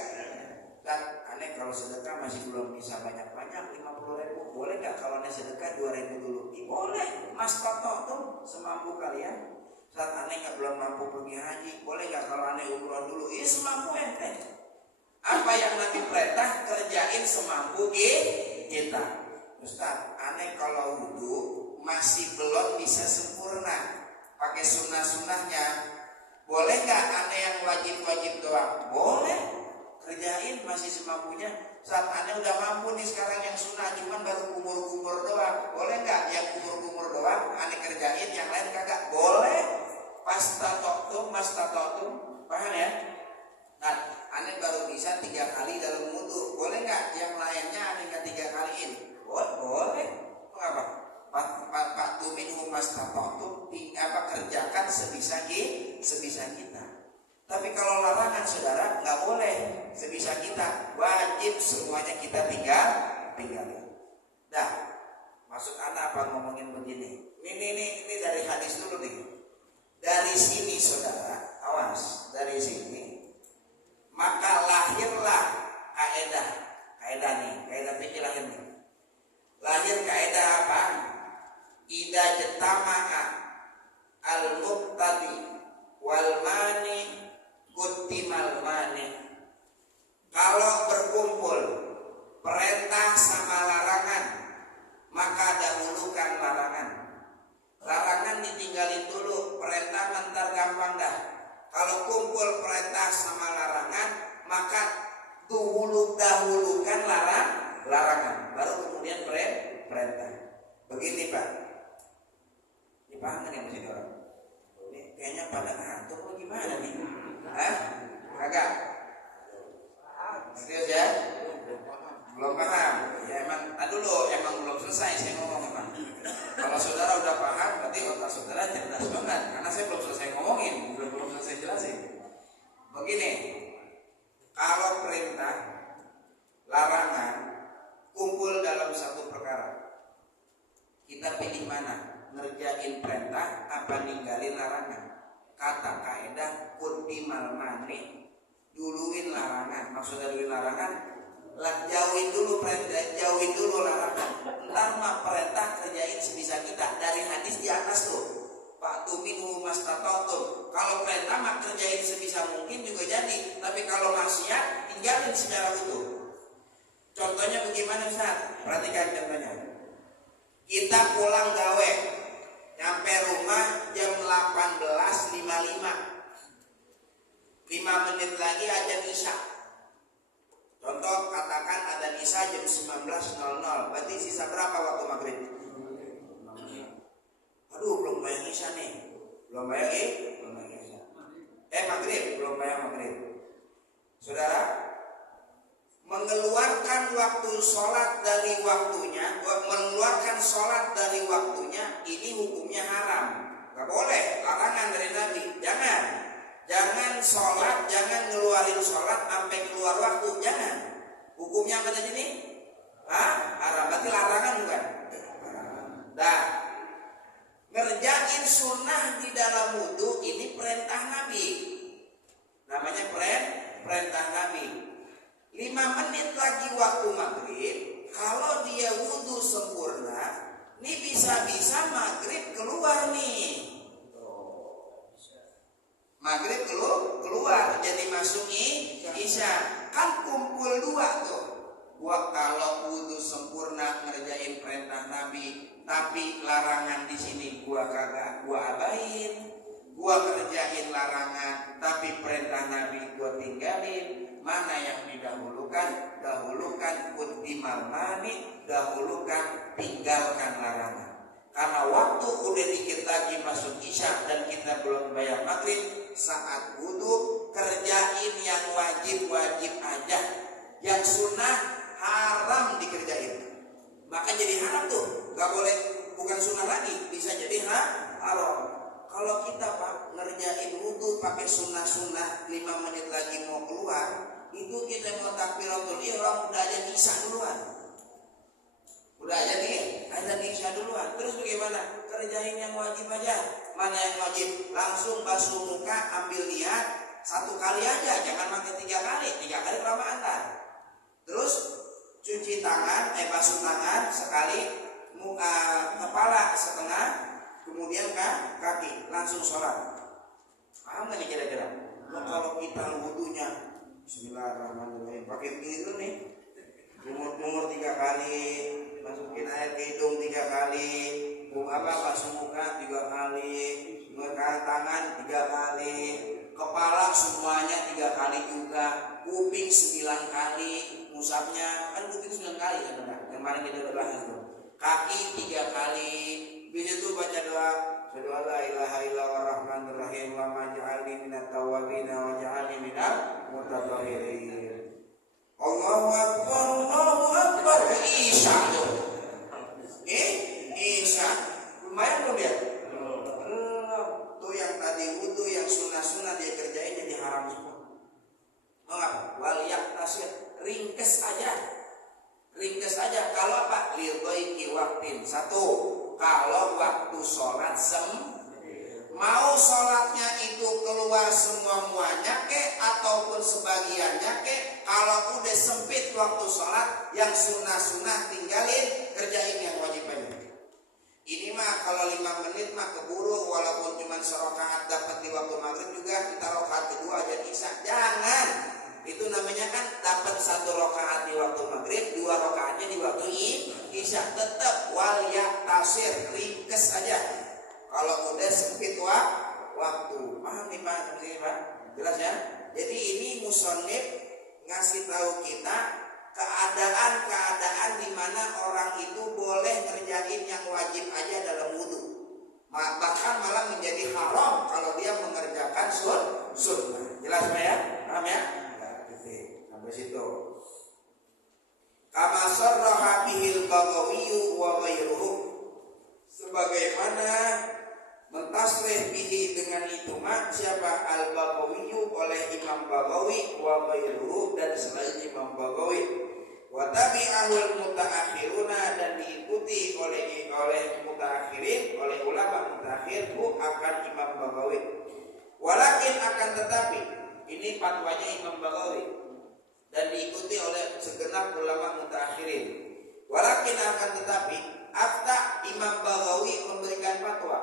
Dan aneh kalau sedekah masih belum bisa banyak-banyak 50.000. Boleh gak kalau aneh sedekah 2.000 dulu? Boleh. Mastata'tum, semampu kalian. Saat aneh gak belum mampu pergi haji, boleh gak kalau aneh umroh dulu? Iya semampu ente. Apa yang Nabi perintah kerjain semampu kita. Ustaz, aneh kalau wudu masih belum bisa sempurna, pakai sunnah-sunnahnya. Boleh gak aneh yang wajib-wajib doang? Boleh. Kerjain masih semampunya. Saat aneh udah mampu nih sekarang yang sunnah, cuman baru kumur-kumur doang. Boleh gak yang kumur-kumur doang aneh kerjain, yang lain kagak? Boleh. Mastata'tum, paham ya? Nah, aneh baru bisa 3 kali dalam wudu. Boleh gak yang lainnya aneh gak 3 kaliin? Boleh. Mengapa? Fa'tu minhu mastata'tum, kerjakan sebisa kita. Tapi kalau larangan saudara nggak boleh sebisa kita, wajib semuanya kita tinggalin. Dah, maksud anak apa ngomongin begini? Ini dari hadis dulu nih. Dari sini saudara, awas, dari sini maka lahirlah kaidah fikih lahir nih. Lahir kaidah apa? Idza jatama'a al-muqtadi wal mani kutimal mani. Kalau berkumpul perintah sama larangan, maka dahulukan larangan. Larangan ditinggalin dulu, perintah ntar gampang dah. Kalau kumpul perintah sama larangan, maka dahulukan larangan, baru kemudian perintah. Begini Pak, ini paham kan yang mesti orang? Ini kayaknya pada ngantuk atau gimana nih? Kagak? Serius ya? Belum paham? Ya emang, emang belum selesai saya ngomong Pak. Kalau saudara udah paham, berarti otak saudara cerdas banget. Karena saya belum selesai ngomongin, belum selesai jelasin. Begini, kata kaidah quddimal mani, duluin larangan. Maksudnya duluin larangan, jauhin dulu perintah, jauhin dulu larangan. Ntar mah perintah kerjain sebisa kita. Dari hadis di atas tuh, fa'tu minhu mastata'tum. Kalau perintah mah kerjain sebisa mungkin juga jadi, tapi kalau maksiat tinggalin secara utuh. Contohnya bagaimana Ustaz? Perhatikan contohnya. Kita pulang gawe, nyampe rumah jam 18.55. 5 menit lagi azan Isya. Contoh, katakan azan Isya jam 19.00. Berarti sisa berapa waktu maghrib? Aduh, belum bayang Isya nih. Belum bayang Isya. Maghrib, belum bayang maghrib. Saudara, mengeluarkan waktu sholat dari waktunya, mengeluarkan sholat dari waktunya, ini hukumnya haram. Gak boleh, larangan dari Nabi. Jangan sholat, jangan ngeluarin sholat sampai keluar waktu, jangan. Hukumnya apa tadi nih? Haram, berarti larangan bukan? Nah, ngerjain sunnah di dalam wudu ini perintah Nabi. Namanya perintah Nabi. 5 menit lagi waktu maghrib, kalau dia wudu sempurna, ini bisa-bisa maghrib keluar nih. Maghrib keluar, jadi masuk Isya. Kan kumpul 2 tuh. Gua kalau wudu sempurna ngerjain perintah Nabi, tapi larangan di sini gua abain. Gua kerjain larangan, tapi perintah Nabi gua tinggalin. Mana yang didahulukan? Dahulukan quddimal mani, dahulukan tinggalkan larangan. Karena waktu udah dikit lagi masuk Isya dan kita belum bayar maghrib, saat wudu kerjain yang wajib aja, yang sunnah haram dikerjain. Maka jadi haram tuh, nggak boleh, bukan sunnah lagi, bisa jadi haram. Kalau kita ngerjain wudu pakai sunnah 5 menit lagi mau keluar, itu kita mau takbiratul ihram udah aja Isya duluan. Terus bagaimana? Kerjain yang wajib aja. Mana yang wajib? Langsung basuh muka, ambil niat 1 kali aja, jangan pakai 3 kali. 3 kali kelamaan kan. Terus cuci tangan, basuh tangan sekali, kepala setengah, kemudian kaki, langsung sholat. Paham nggak nih kira-kira? Kalau kita wudunya Bismillahirrahmanirrahim, pakai begitu nih, umur 3 kali, masukin air ke hidung 3 kali, basuh muka 3 kali, ngangkat tangan 3 kali, kepala semuanya 3 kali juga, kuping 9 kali, musabnya kan kuping 9 kali kan, kemarin kita udah bahas tuh. Kaki 3 kali, bisa tuh baca doa la ilaha illallah rahmanir rahim wa maj'alni minat tawabin wa ja'alni minal mutatahhirin. Allahu akbar Isya tuh. Isya lumayan belum ya? Tuh yang tadi wudu, yang sunnah dia kerjain jadi haram semua. Wal yaktasir, ringkes aja. Kalau apa? Lidhaiki waktin. 1, kalau waktu sholat mau sholatnya itu keluar semuanya ataupun sebagiannya kalau udah sempit waktu sholat, yang sunnah tinggalin, kerjain yang wajib aja. Ini mah kalau 5 menit mah keburu, walaupun cuma serakaat dapat di waktu maghrib juga, kita rakaat kedua aja Isya. Jangan. Itu namanya kan dapat 1 rakaat di waktu maghrib, 2 rakaatnya di waktu Isya. Tetap wal yaktasir, ringkes aja. Kalau udah sempit waktu. Paham nih Pak? Jelas ya? Jadi ini musonib ngasih tahu kita keadaan di mana orang itu boleh ngerjain yang wajib aja dalam wudu. Bahkan malah menjadi haram kalau dia mengerjakan sunnah. Jelas Pak ya? Paham ya? Sampai situ. Kama sarraha bihil Baghawi wa ghairuhu, sebagaimana mentasrih bihi dengan itu siapa al-Baghawi oleh Imam Baghawi wa ghairuhu dan selain Imam Baghawi, wa tabi'ahul mutaakhiruna dan diikuti oleh mutaakhirin, oleh ulama mutaakhir akan Imam Baghawi. Walakin akan tetapi, ini fatwanya Imam Baghawi dan diikuti oleh segenap ulama mutaakhirin. Walakin akan tetapi, afta Imam Baghawi memberikan fatwa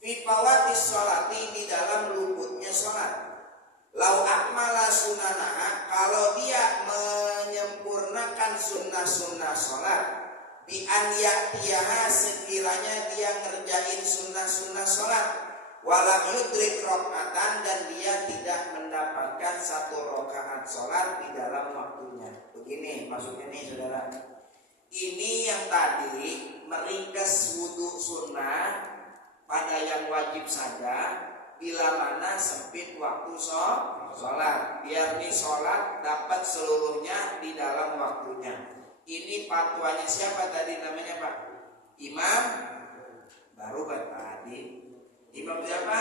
fi fawatis sholati, di dalam luputnya sholat. Lau akmala sunanaha, kalau dia menyempurnakan sunnah-sunnah sholat, bi an ya'tiyaha, sekiranya dia ngerjain sunnah-sunnah sholat, walam yudrik rokatan, dan dia tidak mendapatkan satu rokaat sholat di dalam waktunya. Begini maksudnya nih saudara, ini yang tadi meringkas wudhu sunnah pada yang wajib saja, bila mana sempit waktu sholat, biar nih sholat dapat seluruhnya di dalam waktunya. Ini fatwanya siapa tadi namanya Pak? Imam baru Pak tadi. Imam siapa?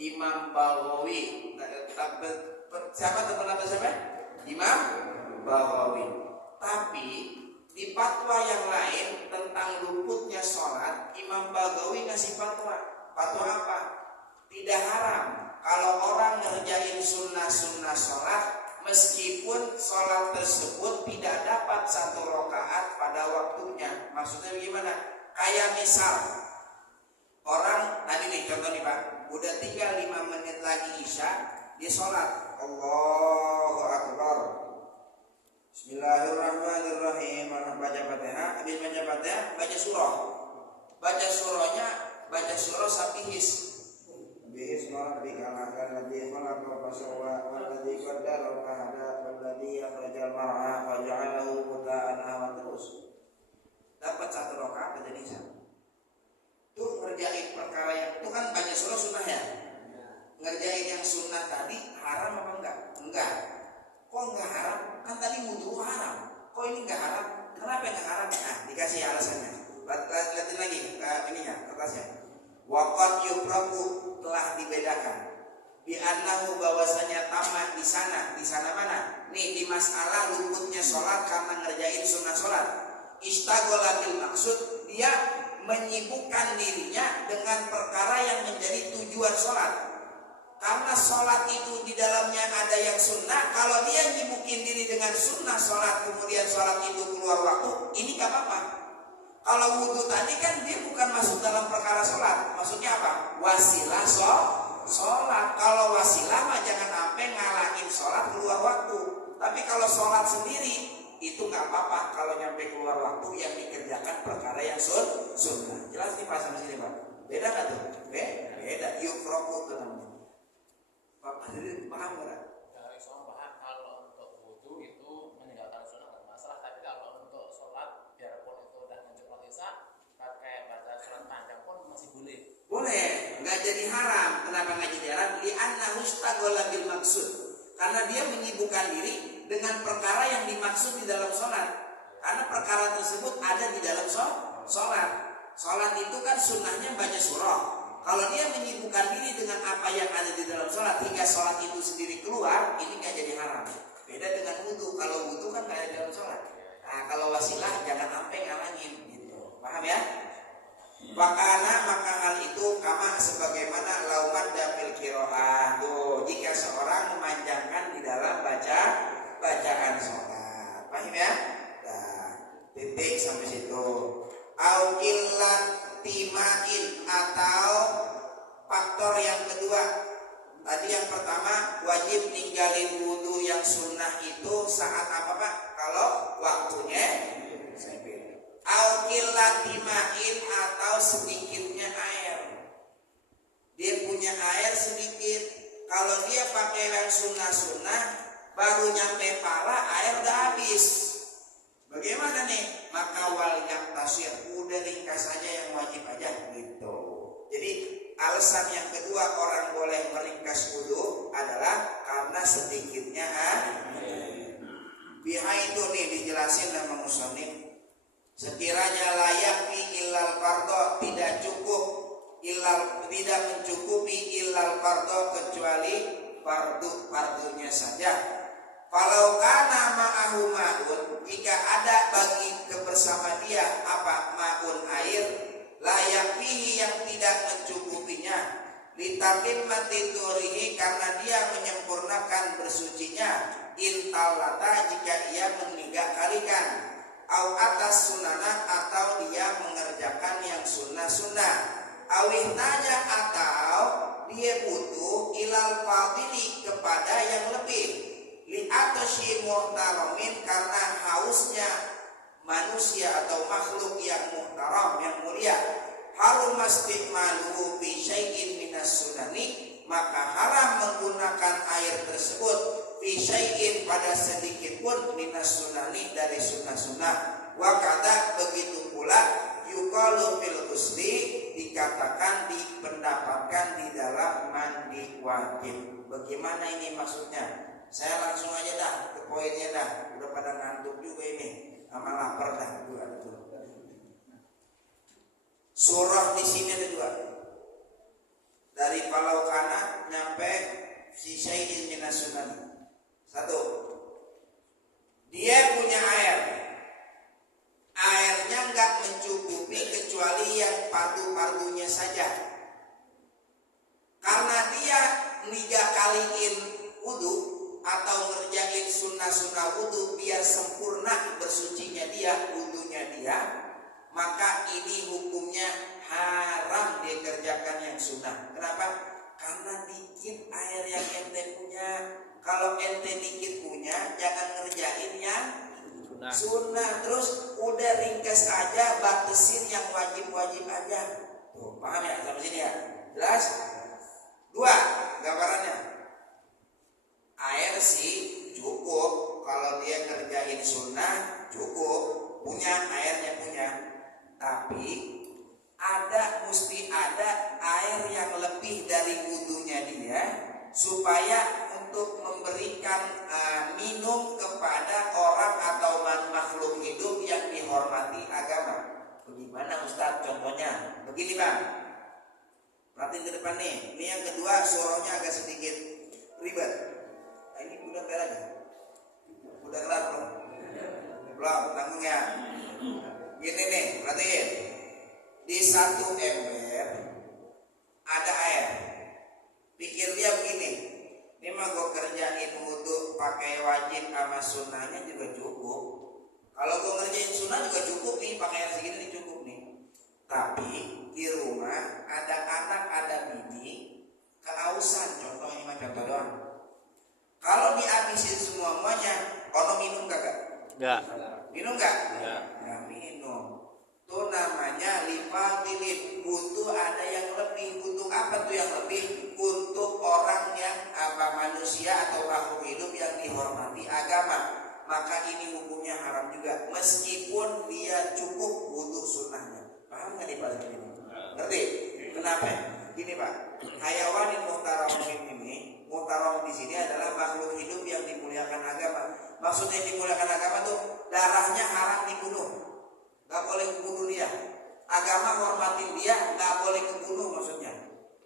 Imam Baghawi. Siapa teman siapa? Imam Baghawi. Tapi di fatwa yang lain tentang luputnya sholat, Imam Baghawi ngasih fatwa. Fatwa apa? Tidak haram kalau orang ngerjain sunnah-sunnah sholat, meskipun sholat tersebut tidak dapat satu rakaat pada waktunya. Maksudnya bagaimana? Kayak misal orang tadi nih, contoh nih Pak, udah tinggal 5 menit lagi isya, dia sholat, Allahu Akbar, Bismillahirrahmanirrahim. Baca Fatihah, habis baca Fatihah, baca surah. Baca surahnya, baca surah sabihis. Bismillah bikalakan ladzi khalaqa fasawwa walladzi qaddara fahada walladzi akhrajal mar'a faja'alahu quta'an wa terus. Dapat satu rakaat jadi satu. Tuh ngerjain perkara yang itu kan baca surah sunnah ya. Ngerjain yang sunnah tadi haram apa enggak? Enggak. Kok enggak haram? Kan tadi wudu haram. Kok ini enggak haram? Kenapa enggak haram? Nah, dikasih alasannya. Lihatin lagi ininya, kertasnya. Waqad yubraku, telah dibedakan. Bi annahu, bahwasanya tamat di sana mana? Nih di masalah luputnya sholat karena ngerjain sunnah sholat. Istaghola bil maksud, dia menyibukkan dirinya dengan perkara yang menjadi tujuan sholat. Karena sholat itu di dalamnya ada yang sunnah, kalau dia nyibukin diri dengan sunnah sholat, kemudian sholat itu keluar waktu, ini gak apa-apa. Kalau wudhu tadi kan dia bukan masuk dalam perkara sholat. Maksudnya apa? Wasilah sholat. Kalau wasilah mah jangan sampai ngalangin sholat keluar waktu. Tapi kalau sholat sendiri itu gak apa-apa kalau nyampe keluar waktu yang dikerjakan perkara yang sunnah. Jelas nih Pak sama sini Pak? Beda gak tuh? Beda. Yufroku tuh namanya. Bapak sendiri paham gak? Dari soal paham kalau untuk wudhu itu meninggalkan sunnah nggak masalah, tapi kalau untuk sholat biarpun itu udah menjelang isya pakai baca surat panjang pun masih boleh. Boleh, nggak jadi haram. Kenapa nggak jadi haram? Li'annahu istaghola bil maksud, karena dia menyibukkan diri dengan perkara yang dimaksud di dalam sholat. Karena perkara tersebut ada di dalam sholat. Sholat itu kan sunnahnya baca surah. Kalau dia menyibukkan diri dengan apa yang ada di dalam sholat hingga sholat itu sendiri keluar, ini nggak jadi haram. Beda dengan wudhu. Kalau wudhu kan nggak ada di dalam sholat. Nah, kalau wasilah jangan sampai ngalangin. Gitu. Paham ya? Wakana, maka hal itu kama sebagaimana laumat dafil kiroah. Tuh, jika seorang memanjangkan di dalam bacaan sholat. Paham ya? Nah, titik sampai situ. Aukilat timain, atau faktor yang kedua. Tadi yang pertama wajib ninggalin wudhu yang sunnah itu saat apa Pak? Kalau waktunya sempit. Aukilat timain, atau sedikitnya air. Dia punya air sedikit. Kalau dia pakai yang sunnah-sunnah, baru nyampe pala air udah habis. Bagaimana nih? Maka wal yaktasir, udah ringkas saja yang wajib aja gitu. Jadi alasan yang kedua orang boleh meringkas wudhu adalah karena sedikitnya biha itu nih dijelasin sama musannif. Sekiranya layak fi illal fardho, tidak cukup tidak mencukupi illal fardho kecuali fardunya saja. Kalau kana ma'ahu ma'un, jika ada bagi kebersama dia apa ma'un air, layak fihi yang tidak mencukupinya, litatimati turihi karena dia menyempurnakan bersucinya, intalata jika ia meninggalkan, au atas sunana atau dia mengerjakan yang sunnah-sunnah, awih naja atau dia butuh ilal fadili kepada yang lebih, li atosyi muhtaramin karena hausnya manusia atau makhluk yang muhtaram yang mulia, harum istimaluhu fi syai'in minas sunani maka haram menggunakan air tersebut fi syai'in pada sedikit pun minas sunani dari sunnah-sunnah. Wa kada begitu pula yuqalu fil ghusli dikatakan dipendapatkan di dalam mandi wajib. Bagaimana ini maksudnya? Saya langsung aja dah ke poinnya dah. Udah pada ngantuk juga ini. Sama lapar dah dua itu. Surah di sini ada dua. Dari Falau Kana nyampe Syai'in minas sunan. Satu. Dia punya air. Airnya enggak mencukupi kecuali yang pardu-pardunya saja. Karena dia 3 kaliin wudu atau ngerjain sunnah-sunnah wudu biar sempurna bersucinya dia, wudunya dia, maka ini hukumnya haram dia kerjakan yang sunnah. Kenapa? Karena dikit air yang ente punya. Kalau ente dikit punya, jangan ngerjain yang sunnah. Terus udah ringkas aja, batasin yang wajib-wajib aja. Tuh, paham ya sampai sini ya? Jelas? 2 gambarannya. Air sih cukup kalau dia kerjain sunnah, cukup punya airnya punya, tapi mesti ada air yang lebih dari wudunya dia supaya untuk memberikan minum kepada orang atau makhluk hidup yang dihormati agama. Bagaimana Ustaz contohnya? Begini Bang, perhatiin ke depan nih. Ini yang kedua surahnya agak sedikit ribet. Ini udah kelar aja. Udah kelar belum? Belum, tanggung ya. Gini nih, perhatiin. Di 1 ember ada air. Pikir dia begini. Ini mah gue kerjain wudu pakai wajib sama sunnahnya juga cukup. Kalau gue ngerjain sunnah juga cukup nih, pakai air segini nih cukup nih. Tapi di rumah ada anak, ada bini kehausan. Contohnya mah contoh doang. Kalau dihabisin semuanya, ono minum kagak? Enggak. Minum enggak? Enggak. Enggak minum. Itu namanya lifatilin. Butuh ada yang lebih. Untuk apa tuh yang lebih? Untuk orang yang manusia atau makhluk hidup yang dihormati agama. Maka ini hukumnya haram juga. Meskipun dia cukup wudu sunnahnya. Paham nggak nih Pak? Ngerti? Kenapa? Gini Pak. Hayawanin muhtaramin ini. Muhtaram di sini adalah makhluk hidup yang dimuliakan agama. Maksudnya dimuliakan agama tuh darahnya haram dibunuh, nggak boleh dibunuh dia. Agama hormatin dia, nggak boleh dibunuh maksudnya.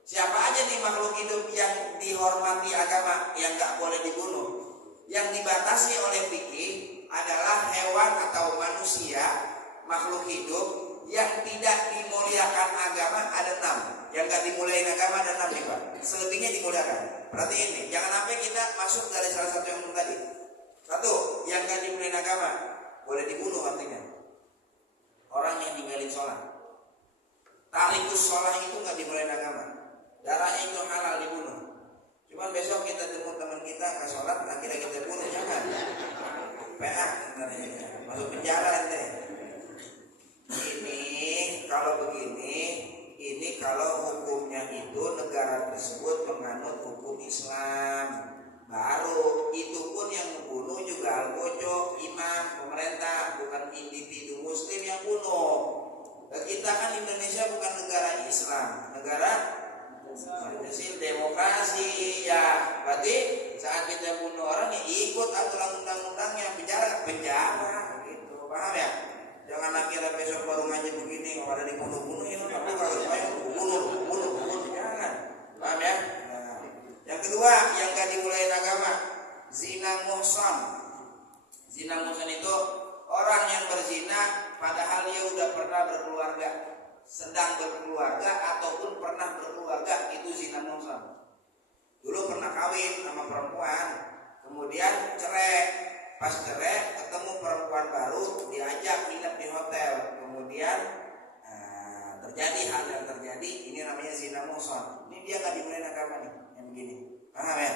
Siapa aja nih makhluk hidup yang dihormati agama yang nggak boleh dibunuh? Yang dibatasi oleh fikih adalah hewan atau manusia, makhluk hidup yang tidak dimuliakan agama ada 6. Yang nggak dimuliakan agama ada 6 nih Pak. Selebihnya dimuliakan. Berarti ini, jangan sampai kita masuk dari salah satu yang tadi. 1, yang nggak dimuliakan agama boleh dibunuh artinya. Orang yang tinggalin sholat. Tarikus sholat itu nggak dimuliakan agama. Darahnya itu halal dibunuh. Cuman besok kita temu teman kita ke sholat, akhirnya kita bunuh, jangan. PA, masuk penjara ente. Ini kalau begini, ini kalau hukumnya itu negara tersebut menganut hukum Islam. Baru itu pun yang membunuh juga al-qojo, imam, pemerintah, bukan individu muslim yang bunuh. Kita kan Indonesia bukan negara Islam, negara demokrasi ya. Berarti saat kita bunuh orang ya ikut aturan undang-undangnya, penjara gitu. Paham ya? Jangan akhirnya besok baru ngaji begini kalau ada dibunuh-bunuh itu tapi kalau supaya bunuh jangan. Paham ya? Nah, yang kedua yang gak dimulain agama, zina muhsan. Zina muhsan itu orang yang berzina padahal dia udah pernah berkeluarga. sedang berkeluarga ataupun pernah berkeluarga itu zina muhsan. Dulu pernah kawin sama perempuan, kemudian cerai. Pas cerai ketemu perempuan baru, diajak nginep di hotel, kemudian terjadi hal yang terjadi, ini namanya zina muhsan. Ini dia nggak dimulai agama nih, yang begini, paham ya?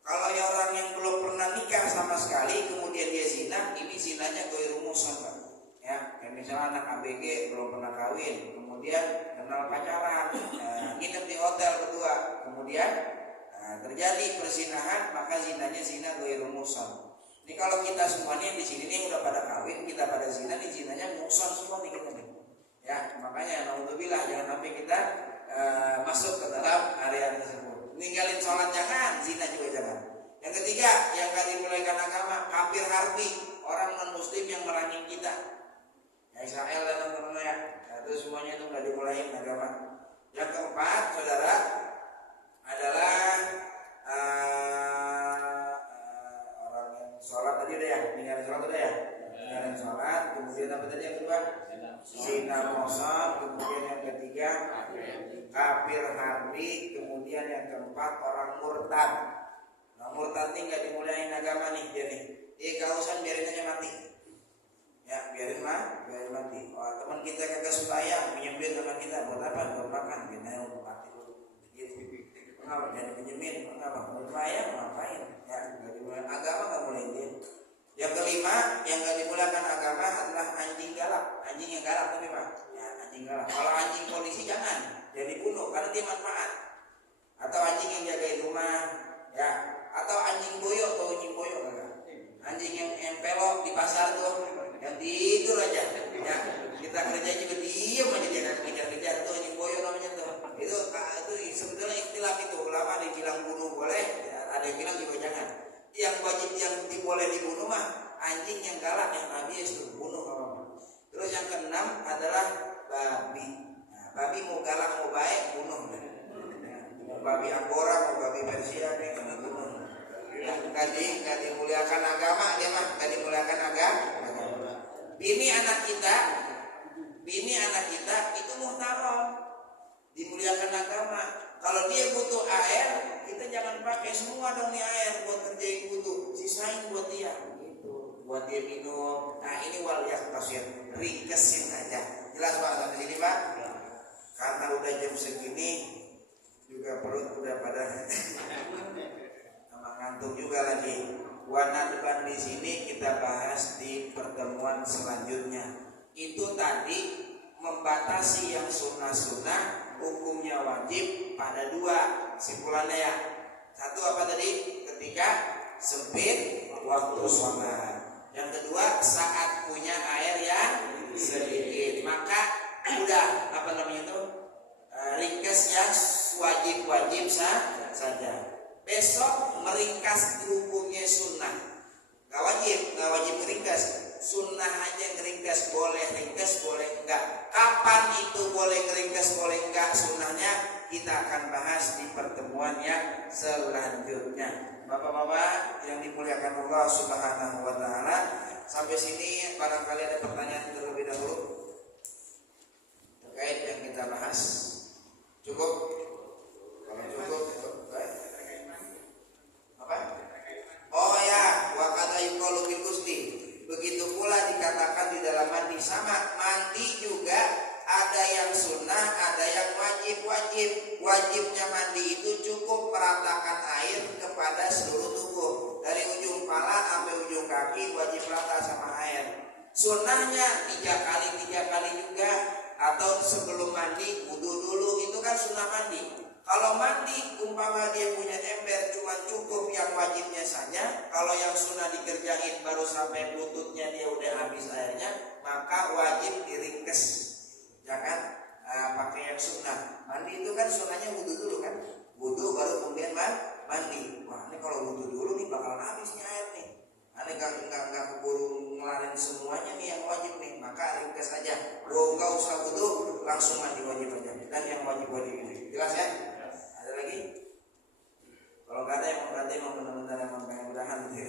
Kalau yang orang yang belum pernah nikah sama sekali, kemudian dia zina, ini zinanya ghairu muhsan, Pak. Ya, kayak misalnya anak ABG belum pernah kawin, kemudian kenal pacaran, nginep di hotel berdua, kemudian terjadi perzinahan, maka zinanya zina ghairu muhsan. Ini kalau kita semuanya di sini nih udah pada kawin, kita pada zina, nih zinanya muhsan semua nih kita nih. Ya, makanya naudzubillah jangan sampai kita masuk ke dalam area tersebut. Ninggalin sholat jangan, zina juga jangan. Yang ketiga, yang gak dimulaikan agama, kafir harbi, orang non muslim yang merangin kita. Ya, Israel dan teman-teman ya, itu semuanya itu gak dimulaikan agama. Yang keempat, saudara, adalah orang yang sholat tadi udah ya, ninggalin sholat udah ya, ninggalin sholat. Kemudian apa tadi yang kedua? Zina muhsan. Kemudian yang ketiga kafir harbi. Kemudian yang keempat orang murtad. Nah, murtad ini nggak dimulain agama nih dia nih. Kausan biarin aja mati. Ya biarin mati. Oh, teman kita kagak sembahyang, pinjam duit sama kita buat apa? Buat makan. Biarin untuk mati dulu. Mengapa jadi pinjemin? Mengapa? Buat sembahyang ngapain? Ya nggak dimulain agama, nggak mulai dia. Yang kelima yang nggak dimulakan agama adalah anjing galak. Anjing yang galak tapi Pak. Ya anjing galak. Kalau anjing polisi jangan dibunuh karena dia manfaat. Atau anjing yang jagain rumah, ya. Atau anjing boyo, atau anjing boyo enggak? Anjing yang pelok di pasar tuh, yang tidur aja. Ya, kita kerja juga diem aja dia ngejar-ngejar tuh anjing boyo namanya tuh. Itu sebetulnya ikhtilaf itu. Ulama ada yang bilang bunuh boleh, ada yang bilang juga jangan. Yang wajib yang boleh dibunuh mah anjing yang galak yang Nabi suruh bunuh apa. Terus yang keenam adalah babi. Nah, babi mau galak mau baik bunuh. Mau babi Angora mau babi Persia nih kena bunuh. Ya, nggak dimuliakan agama dia mah, nggak dimuliakan agama. Bini anak kita itu muhtaram, dimuliakan agama. Kalau dia butuh air, kita jangan pakai semua dong nih air buat kerjain butuh, sisain buat dia, gitu, buat dia minum. Nah ini wal yaktasir, ringkesin aja. Jelas Pak sampai sini Pak? Karena udah jam segini juga perut udah pada sama ngantuk juga lagi. Wanadban di sini kita bahas di pertemuan selanjutnya. Itu tadi membatasi yang sunnah-sunnah, hukumnya wajib pada dua simpulannya ya. Satu apa tadi? Ketika sempit waktu sholat. Yang kedua saat punya air yang sedikit. Maka udah apa namanya itu? Ringkasnya wajib saja. Besok meringkas hukumnya sunnah. Gak wajib meringkas. Sunnah aja ngeringkas, boleh ringkas, boleh enggak. Kapan itu boleh ngeringkas, boleh enggak sunnahnya, kita akan bahas di pertemuan yang selanjutnya. Bapak-bapak yang dimuliakan Allah Subhanahu wa taala, sampai sini barangkali ada pertanyaan terlebih dahulu terkait yang kita bahas. Cukup? Kalau cukup, apa? Oh ya, wa kata yuqalu bil ghusli. Begitu pula dikatakan di dalam mandi. Sama, mandi juga ada yang sunnah, ada yang wajib. Wajibnya mandi itu cukup meratakan air kepada seluruh tubuh, dari ujung kepala sampai ujung kaki wajib rata sama air. Sunnahnya 3 kali juga, atau sebelum mandi wudu dulu, itu kan sunnah mandi. Kalau mandi umpama dia punya ember cuma cukup yang wajibnya saja, kalau yang sunnah dikerjain baru sampai lututnya dia udah habis airnya, maka wajib diringkes. Jangan pakai yang sunnah. Mandi itu kan sunnahnya wudu dulu kan, wudu baru kemudian mandi. Wah ini kalau wudu dulu nih bakalan habis nih air nih. Ini nggak keburu ngelarin semuanya nih yang wajib nih, maka ringkes aja. Nggak usah wudu, langsung mandi wajib aja. Dan yang wajib ini, jelas ya? Ada lagi? Kalau nggak ada yang berarti emang benar-benar emang pengen mudahan gitu.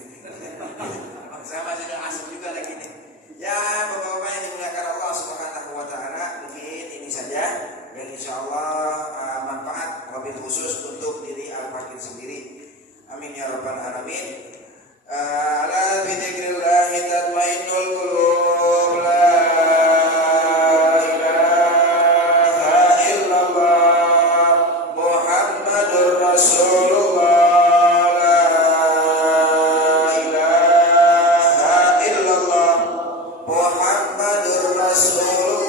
Saya masih asik juga lagi nih. Ya bapak-bapak yang dimuliakan Allah Subhanahu wa taala, mungkin ala bi dzikrillah tatmainnul qulub. La ilaha illallah Muhammadur Rasulullah. La ilaha illallah Muhammadur Rasulullah.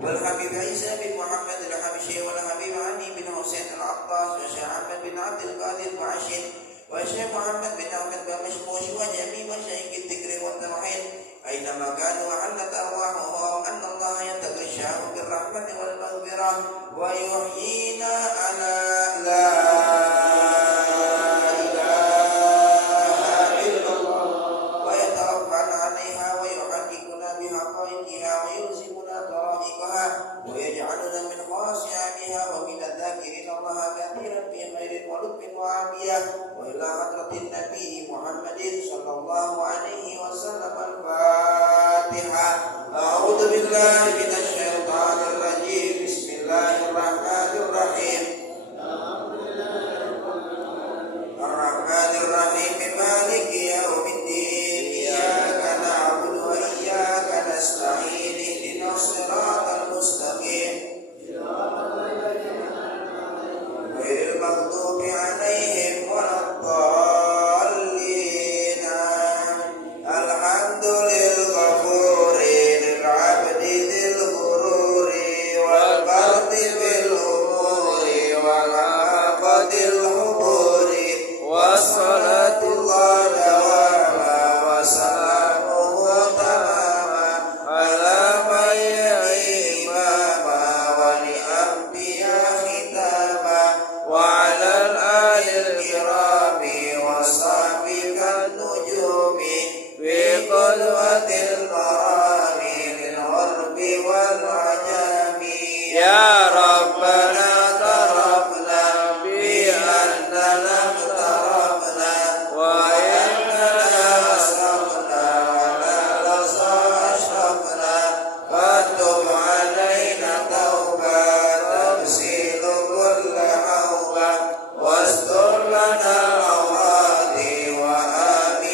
والحبيب عيسى بن محمد الحبشي والحبيب علي بن حسين العطاس وشيخ أحمد بن عبد القادر بعشين وشيخ محمد بن أحمد بمشموش وجميع مشايخ الذكر والتوحيد أينما كانوا وحلت أرواحهم أن الله يتغشاهم بالرحمة والمغفرة ويحيينا على لا ويجعلنا من خاشعيها ومن الذاكرين الله كثيرا في خير ولطف وعافية وإلى حضرة النبي محمد صلى الله عليه وسلم. الفاتحة. أعوذ بالله من الشيطان الرجيم. بسم الله الرحمن الرحيم. الرحمن الرحيم مالك يوم الدين إياك نعبد وإياك نستعين اهدنا الصراط المستقيم غير المغضوب عليهم ولا الضالين. الحمد للغفور للعبد ذي الغرور والفرد بالأمور والعقد الحبور والصلاة الله دواما وسلامه تماما على من يلي إماما ولأنبياء ختاما وعلى الآل الكرام وصحبه كالنجوم بقدوة المرام للغرب والعجم. يا ربنا اعترفنا بأننا اقترفنا وإننا أسرفنا ولا لصى أشرفنا فاتب علينا توبة تغسل كل حوبة واستر لنا العورات وآمن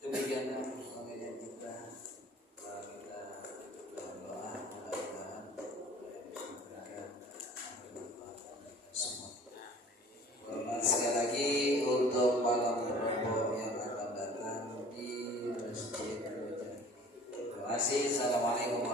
Demikianlah pengajian kita. Kita tutup doa, mudah-mudahan semua. Hormat sekali lagi untuk malam kelompok yang akan datang di Masjid Mujahid. Terima kasih. Assalamualaikum.